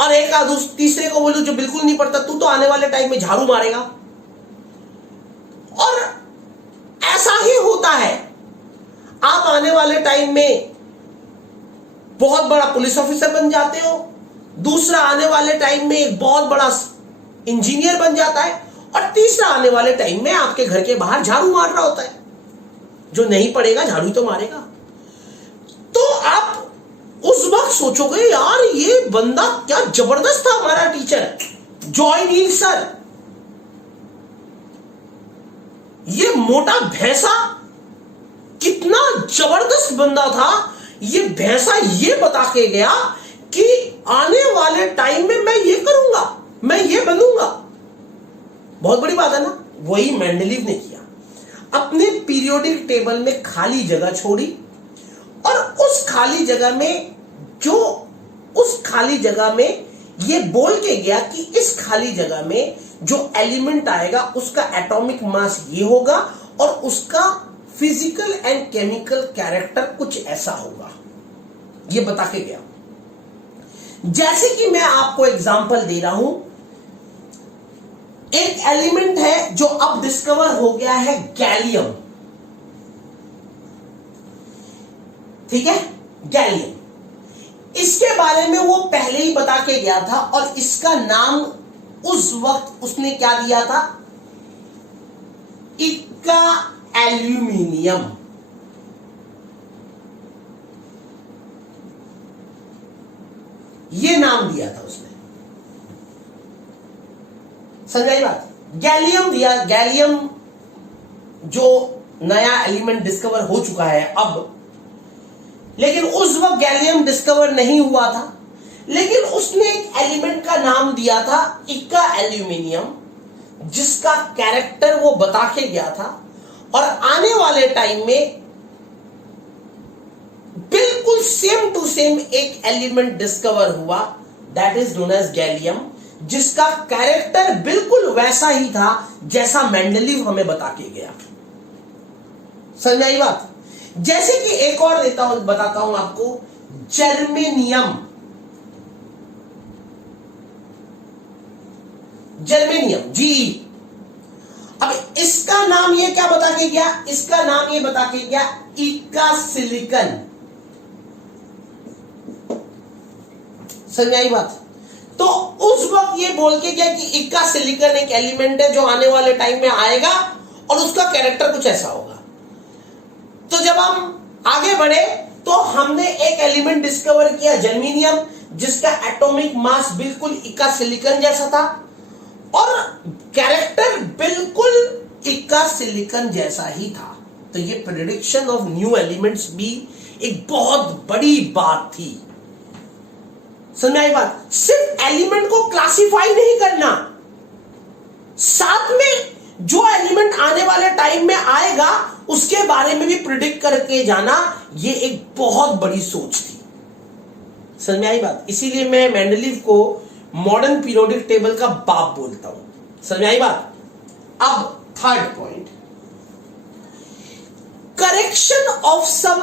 और एक तीसरे को बोलो जो बिल्कुल नहीं पढ़ता तू तो आने वाले टाइम में झाड़ू मारेगा। और ऐसा ही होता है, आप आने वाले टाइम में बहुत बड़ा पुलिस ऑफिसर बन जाते हो, दूसरा आने वाले टाइम में एक बहुत बड़ा इंजीनियर बन जाता है, और तीसरा आने वाले टाइम में आपके घर के बाहर झाड़ू मार रहा होता है। जो नहीं पढ़ेगा झाड़ू तो मारेगा। तो आप उस वक्त सोचोगे यार ये बंदा क्या जबरदस्त था, हमारा टीचर जॉय नील सर, ये मोटा भैंसा कितना जबरदस्त बंदा था। ये भैंसा ये बता के गया कि आने वाले टाइम में मैं ये करूंगा, मैं ये बनूंगा। बहुत बड़ी बात है ना। वही मेंडलीव ने किया, अपने पीरियोडिक टेबल में खाली जगह छोड़ी और उस खाली जगह में ये बोल के गया कि इस खाली जगह में जो एलिमेंट आएगा उसका एटॉमिक मास ये होगा और उसका फिजिकल एंड केमिकल कैरेक्टर कुछ ऐसा होगा, ये बता के गया। जैसे कि मैं आपको एग्जांपल दे रहा हूं, एक एलिमेंट है जो अब डिस्कवर हो गया है, गैलियम। ठीक है, गैलियम, इसके बारे में वो पहले ही बता के गया था और इसका नाम उस वक्त उसने क्या दिया था, इक्का एल्यूमिनियम। ये नाम दिया था उसने। समझाई बात? गैलियम दिया, गैलियम जो नया एलिमेंट डिस्कवर हो चुका है अब, लेकिन उस वक्त गैलियम डिस्कवर नहीं हुआ था, लेकिन उसने एक एलिमेंट का नाम दिया था इक्का एल्यूमिनियम, जिसका कैरेक्टर वो बता के गया था। और आने वाले टाइम में बिल्कुल सेम टू सेम एक एलिमेंट डिस्कवर हुआ, that is known as gallium, जिसका कैरेक्टर बिल्कुल वैसा ही था जैसा मेंडलीव हमें बता के गया। समझ आई बात? जैसे कि एक और बताता हूं आपको, जर्मेनियम। जर्मेनियम, जी। अब इसका नाम ये क्या बता के गया, इसका नाम ये बता के गया इक्का सिलिकन। समझ आई बात? तो उस वक्त ये बोल के गया कि इक्का सिलिकन एक एलिमेंट है जो आने वाले टाइम में आएगा और उसका कैरेक्टर कुछ ऐसा होगा। तो जब हम आगे बढ़े तो हमने एक एलिमेंट डिस्कवर किया जर्मेनियम, जिसका एटॉमिक मास बिल्कुल इक्का सिलिकन जैसा था और कैरेक्टर बिल्कुल इक्का सिलिकन जैसा ही था। तो ये प्रेडिक्शन ऑफ न्यू एलिमेंट्स भी एक बहुत बड़ी बात थी। समझ में आई बात? सिर्फ एलिमेंट को क्लासिफाई नहीं करना, साथ में जो एलिमेंट आने वाले टाइम में आएगा उसके बारे में भी प्रिडिक्ट करके जाना, ये एक बहुत बड़ी सोच थी। समझ में आई बात? इसीलिए मैं मेंडलीव को मॉडर्न पीरियोडिक टेबल का बाप बोलता हूं। समझ में आई बात? अब third point, correction of some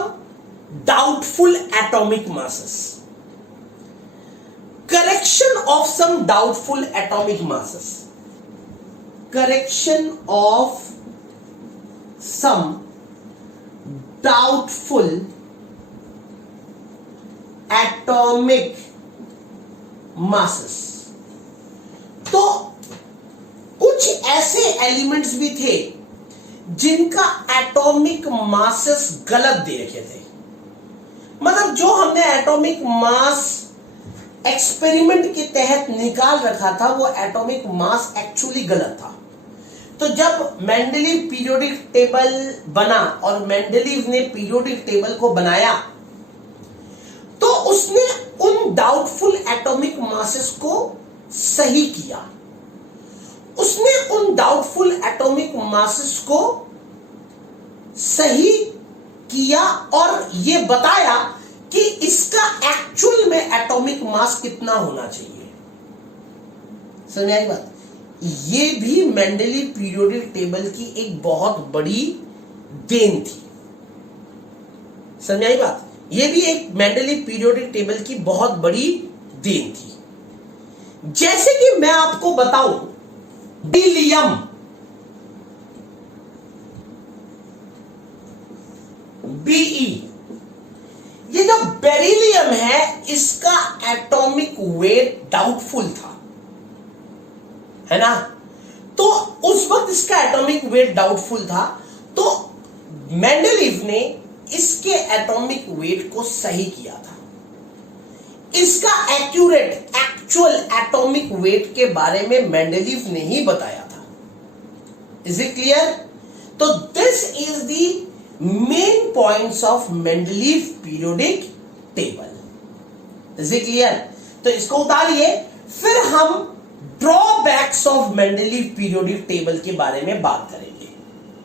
doubtful atomic masses. Correction of some doubtful atomic masses. Correction of some doubtful atomic masses. तो कुछ ऐसे एलिमेंट्स भी थे जिनका एटॉमिक मासेस गलत दे रखे थे। मतलब जो हमने एटॉमिक मास एक्सपेरिमेंट के तहत निकाल रखा था वो एटॉमिक मास एक्चुअली गलत था। तो जब मेंडलीव पीरियोडिक टेबल बना और मेंडलीव ने पीरियोडिक टेबल को बनाया तो उसने उन डाउटफुल एटॉमिक मासेस को सही किया। उसने उन डाउटफुल एटॉमिक मासेस को सही किया और यह बताया कि इसका एक्चुअल में एटॉमिक मास कितना होना चाहिए। समझ आई बात? ये भी मेंडलीव पीरियोडिक टेबल की एक बहुत बड़ी देन थी। समझ आई बात? ये भी एक मेंडलीव पीरियोडिक टेबल की बहुत बड़ी देन थी। जैसे कि मैं आपको बताऊं, बेरिलियम, बीई, ये जो बेरिलियम है इसका एटॉमिक वेट डाउटफुल था, है ना? तो उस वक्त इसका एटॉमिक वेट डाउटफुल था, तो मेंडलीव ने इसके एटॉमिक वेट को सही किया था। इसका एक्यूरेट एक्चुअल एटॉमिक वेट के बारे में मेंडलीव ने ही बताया था। Is it clear? तो this is the main points of Mendeleev periodic table. Is it clear? तो इसको उतारिए, फिर हम drawbacks of Mendeleev periodic table के बारे में बात करेंगे।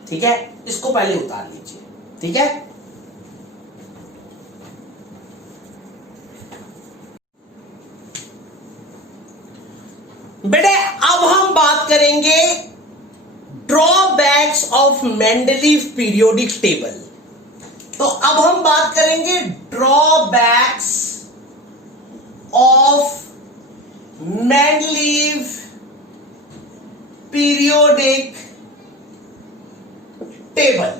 ठीक है, इसको पहले उतार लीजिए। ठीक है, बेटे अब हम बात करेंगे drawbacks of Mendeleev periodic table. तो अब हम बात करेंगे drawbacks of Mendeleev periodic table.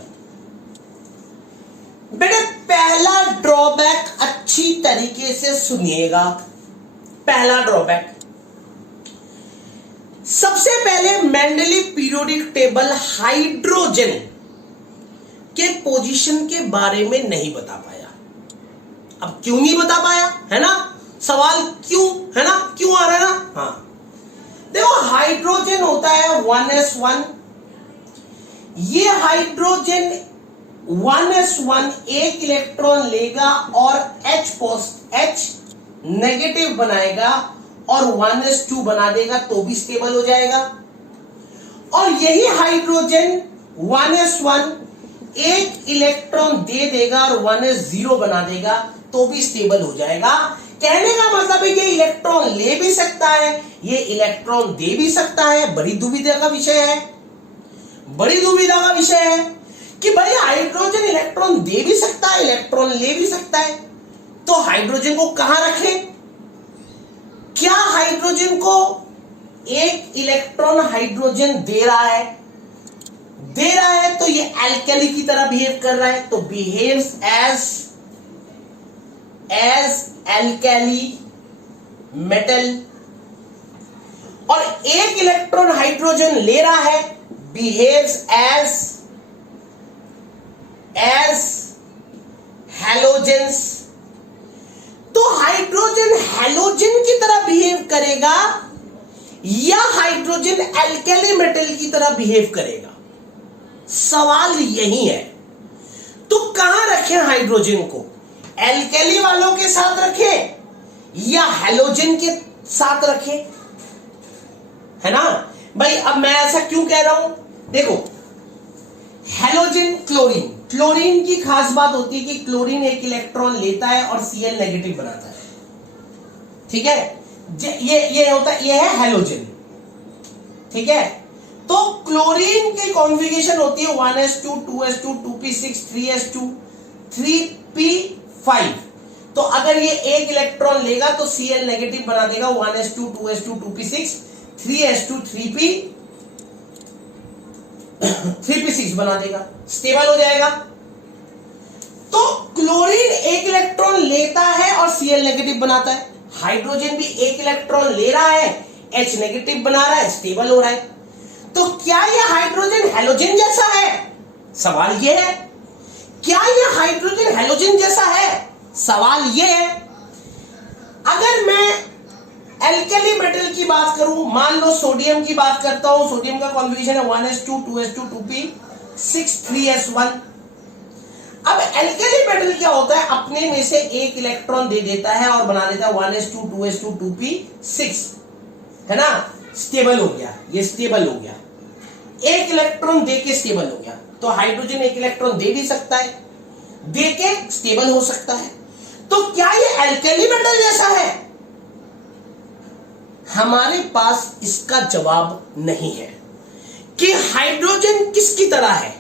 बेटे पहला ड्रॉबैक अच्छी तरीके से सुनिएगा। पहला ड्रॉबैक, सबसे पहले मेंडलीव पीरियोडिक टेबल हाइड्रोजन के पोजीशन के बारे में नहीं बता पाया। अब क्यों नहीं बता पाया, है ना? सवाल क्यों, है ना? क्यों आ रहा है ना? हाँ, देखो हाइड्रोजन होता है 1s1। ये हाइड्रोजन 1s1 एक इलेक्ट्रॉन लेगा और H नेगेटिव बनाएगा और 1s2 बना देगा तो भी स्टेबल हो जाएगा। और यही हाइड्रोजन 1s1 एक इलेक्ट्रॉन दे देगा और 1s0 बना देगा तो भी स्टेबल हो जाएगा। कहने का मतलब है ये इलेक्ट्रॉन ले भी सकता है, ये इलेक्ट्रॉन दे भी सकता है। बड़ी दुविधा का विषय है, बड़ी दुविधा का विषय है कि भाई हाइड्रोजन इलेक्ट्रॉन दे भी सकता है, इलेक्ट्रॉन ले भी सकता है, तो हाइड्रोजन को कहां रखें? क्या हाइड्रोजन को एक इलेक्ट्रॉन हाइड्रोजन दे रहा है तो ये एल्केली की तरह बिहेव कर रहा है, तो बिहेव्स एज एल्केली मेटल। और एक इलेक्ट्रॉन हाइड्रोजन ले रहा है, बिहेव्स एज हैलोजेंस। तो हाइड्रोजन हैलोजन की तरह बिहेव करेगा या हाइड्रोजन एल्केली मेटल की तरह बिहेव करेगा, सवाल यही है। तो कहां रखें हाइड्रोजन को, एल्केली वालों के साथ रखें या हैलोजन के साथ रखें, है ना भाई। अब मैं ऐसा क्यों कह रहा हूं, देखो हैलोजन क्लोरीन की खास बात होती है कि क्लोरीन एक इलेक्ट्रॉन लेता है और Cl नेगेटिव बनाता है, ठीक है। ये होता है, ये है हैलोजन, ठीक है। तो क्लोरीन की कॉन्फ़िगरेशन होती है 1s2 2s2 2p6 3s2 3p5। तो अगर ये एक इलेक्ट्रॉन लेगा तो Cl नेगेटिव बना देगा 1s2 2s2 2p6 3s2 3p6 बना देगा, स्टेबल हो जाएगा। तो क्लोरीन एक इलेक्ट्रॉन लेता है और Cl नेगेटिव बनाता है, हाइड्रोजन भी एक इलेक्ट्रॉन ले रहा है, H नेगेटिव बना रहा है, स्टेबल हो रहा है। तो क्या यह हाइड्रोजन हैलोजन जैसा है, सवाल यह है। क्या यह हाइड्रोजन हैलोजन जैसा है, सवाल यह है। अगर मैं एल्केली मेटल की बात करूं, मान लो सोडियम की बात करता हूं, सोडियम का कॉन्फ़िगरेशन है 1s2 2s2 2p6 3s1। अब एल्केली मेटल क्या होता है, अपने में से एक इलेक्ट्रॉन दे देता है और बना देता है 1s2 2s2 2p6, है ना, स्टेबल हो गया, ये स्टेबल हो गया, एक इलेक्ट्रॉन दे के स्टेबल हो गया। तो हाइड्रोजन एक इलेक्ट्रॉन दे भी सकता है, दे के स्टेबल हो सकता है। तो क्या ये एल्केली मेटल जैसा है, हमारे पास इसका जवाब नहीं है कि हाइड्रोजन किसकी तरह है,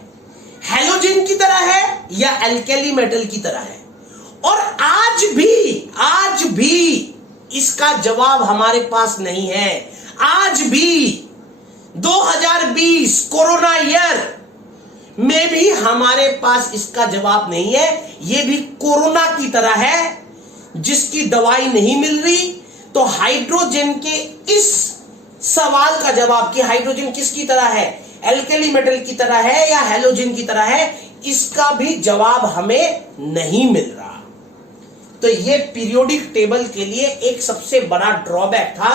हैलोजन की तरह है या एल्केली मेटल की तरह है। और आज भी इसका जवाब हमारे पास नहीं है। आज भी 2020 कोरोना ईयर में भी हमारे पास इसका जवाब नहीं है। यह भी कोरोना की तरह है जिसकी दवाई नहीं मिल रही। तो हाइड्रोजन के इस सवाल का जवाब कि हाइड्रोजन किसकी तरह है, एल्केली मेटल की तरह है या हैलोजन की तरह है, इसका भी जवाब हमें नहीं मिल रहा। तो यह पीरियोडिक टेबल के लिए एक सबसे बड़ा ड्रॉबैक था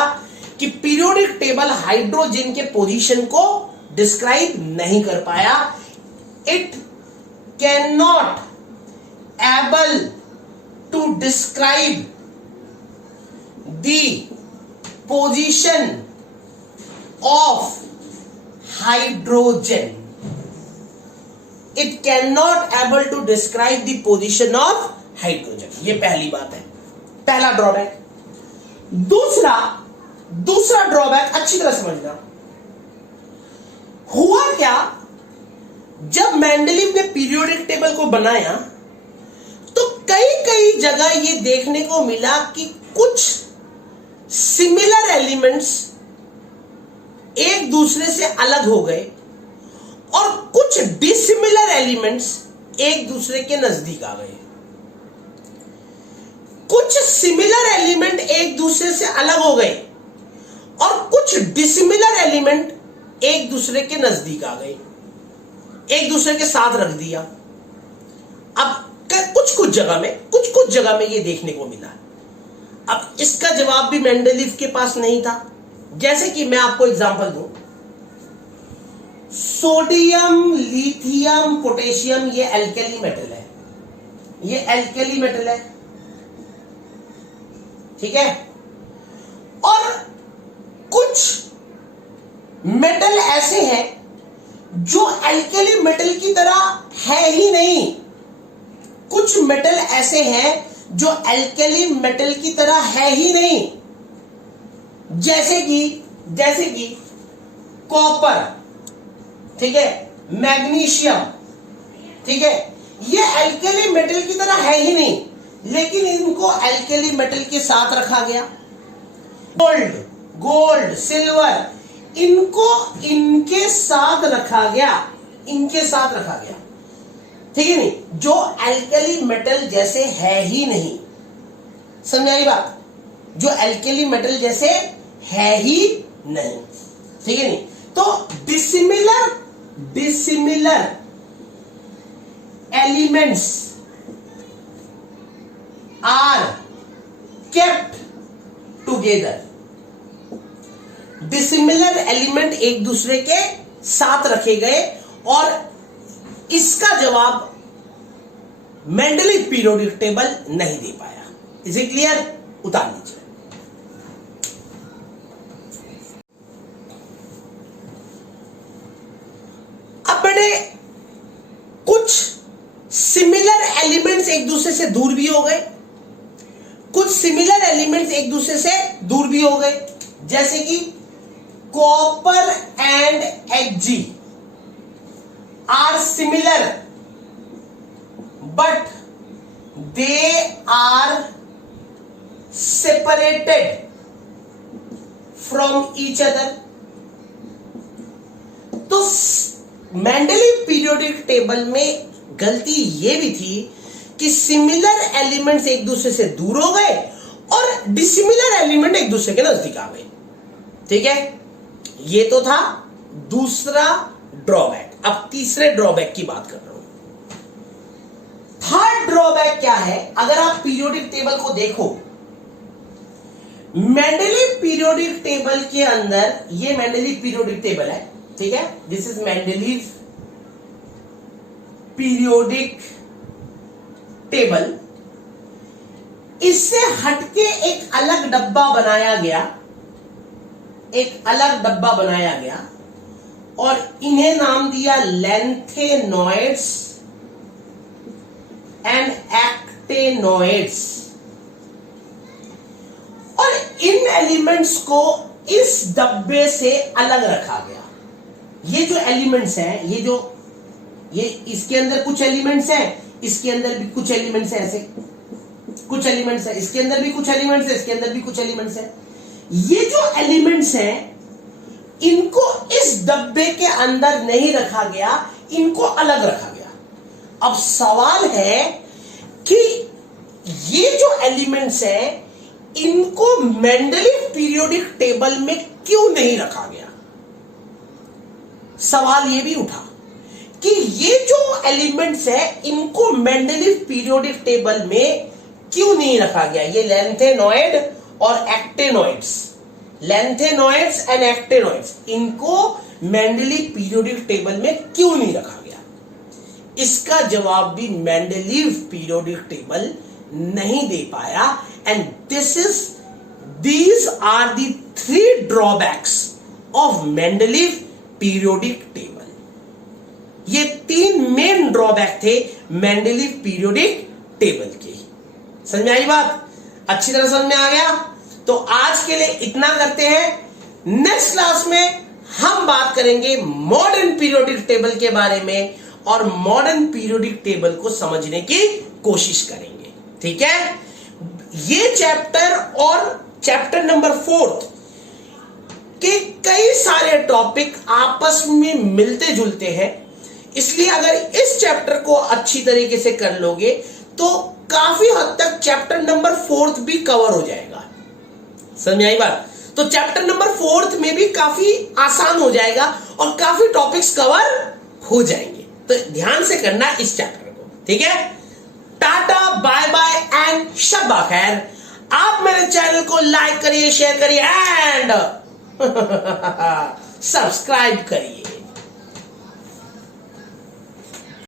कि पीरियोडिक टेबल हाइड्रोजन के पोजीशन को डिस्क्राइब नहीं कर पाया। It can not able to describe the position of hydrogen. It can not able to describe the position of hydrogen. ये पहली बात है, पहला ड्रॉबैक। दूसरा ड्रॉबैक अच्छी तरह समझना। हुआ क्या, जब मेंडलीव ने पीरियोडिक टेबल को बनाया तो कई जगह यह देखने को मिला कि कुछ सिमिलर एलिमेंट्स एक दूसरे से अलग हो गए और कुछ डिसिमिलर एलिमेंट्स एक दूसरे के नजदीक आ गए। कुछ सिमिलर एलिमेंट एक दूसरे से अलग हो गए और कुछ डिसिमिलर एलिमेंट एक दूसरे के नजदीक आ गए, एक दूसरे के साथ रख दिया। अब कुछ जगह में ये देखने को मिला। अब इसका जवाब भी मेंडलीव के पास नहीं था। जैसे कि मैं आपको एग्जांपल दूं, सोडियम, लिथियम, पोटेशियम, ये एल्केली मेटल है, ये एल्केली मेटल है, ठीक है। और कुछ मेटल ऐसे हैं जो एल्केली मेटल की तरह है ही नहीं। कुछ मेटल ऐसे हैं जो एल्केली मेटल की तरह है ही नहीं, जैसे कि कॉपर, ठीक है, मैग्नीशियम, ठीक है, ये एल्केली मेटल की तरह है ही नहीं, लेकिन इनको एल्केली मेटल के साथ रखा गया। गोल्ड, गोल्ड, सिल्वर, इनको इनके साथ रखा गया, इनके साथ रखा गया, ठीक है नहीं, जो एल्कली मेटल जैसे है ही नहीं। समझ आई बात? जो एल्कली मेटल जैसे है ही नहीं, ठीक है नहीं। तो dissimilar elements are kept together. Dissimilar element एक दूसरे के साथ रखे गए और इसका जवाब मेंडलीव पीरियोडिक टेबल नहीं दे पाया। Is it clear? उतार लीजिए। अब मैंने कुछ सिमिलर एलिमेंट्स एक दूसरे से दूर भी हो गए, कुछ सिमिलर एलिमेंट्स एक दूसरे से दूर भी हो गए, जैसे कि copper and Hg are similar but they are separated from each other. तो मेंडलीव पीरियोडिक टेबल में गलती यह भी थी कि सिमिलर एलिमेंट्स एक दूसरे से दूर हो गए और डिसिमिलर एलिमेंट एक दूसरे के नजदीक आ गए, ठीक है। ये तो था दूसरा ड्रॉबैक। अब तीसरे ड्रॉबैक की बात कर रहा हूं। थर्ड ड्रॉबैक क्या है? अगर आप पीरियोडिक टेबल को देखो, मेंडलीव पीरियोडिक टेबल के अंदर, ये मेंडलीव पीरियोडिक टेबल है, ठीक है, this is Mendeleev periodic table. इससे हटके एक अलग डब्बा बनाया गया, एक अलग डब्बा बनाया गया और इन्हें नाम दिया लैंथेनॉइड्स एंड एक्टेनॉइड्स। और इन एलिमेंट्स को इस डब्बे से अलग रखा गया। ये जो एलिमेंट्स हैं, ये इसके अंदर कुछ एलिमेंट्स हैं, इसके अंदर भी कुछ एलिमेंट्स हैं, ऐसे कुछ एलिमेंट्स हैं, इसके अंदर भी कुछ एलिमेंट्स हैं, इसके अंदर भी कुछ एलिमेंट्स हैं। ये जो एलिमेंट्स हैं, इनको इस डब्बे के अंदर नहीं रखा गया, इनको अलग रखा गया। अब सवाल है कि ये जो एलिमेंट्स हैं, इनको मेंडलीव पीरियोडिक टेबल में क्यों नहीं रखा गया? सवाल ये भी उठा कि ये जो एलिमेंट्स हैं, इनको मेंडलीव पीरियोडिक टेबल में क्यों नहीं रखा गया? ये लैंथेनॉइड और एक्टेनॉइड्स, लैंथेनॉइड्स एंड एक्टेनॉइड्स, इनको मेंडलीव पीरियोडिक टेबल में क्यों नहीं रखा गया? इसका जवाब भी मेंडलीव पीरियोडिक टेबल नहीं दे पाया। And these are the three drawbacks of Mendeleev periodic table. ये तीन मेन ड्रॉबैक थे मेंडलीव पीरियोडिक टेबल के। समझ में आई बात? अच्छी तरह समझ में आ गया? तो आज के लिए इतना करते हैं। नेक्स्ट क्लास में हम बात करेंगे मॉडर्न पीरियोडिक टेबल के बारे में और मॉडर्न पीरियोडिक टेबल को समझने की कोशिश करेंगे, ठीक है। ये चैप्टर और चैप्टर नंबर 4 के कई सारे टॉपिक आपस में मिलते जुलते हैं, इसलिए अगर इस चैप्टर को अच्छी तरीके से कर लोगे तो काफी हद तक चैप्टर नंबर 4 भी कवर हो जाएगा। समझ में आई बात? तो चैप्टर नंबर 4 में भी काफी आसान हो जाएगा और काफी टॉपिक्स कवर हो जाएंगे। तो ध्यान से करना इस चैप्टर को, ठीक है। टाटा, बाय बाय एंड शब्बा खैर। आप मेरे चैनल को लाइक करिए, शेयर करिए एंड सब्सक्राइब करिए।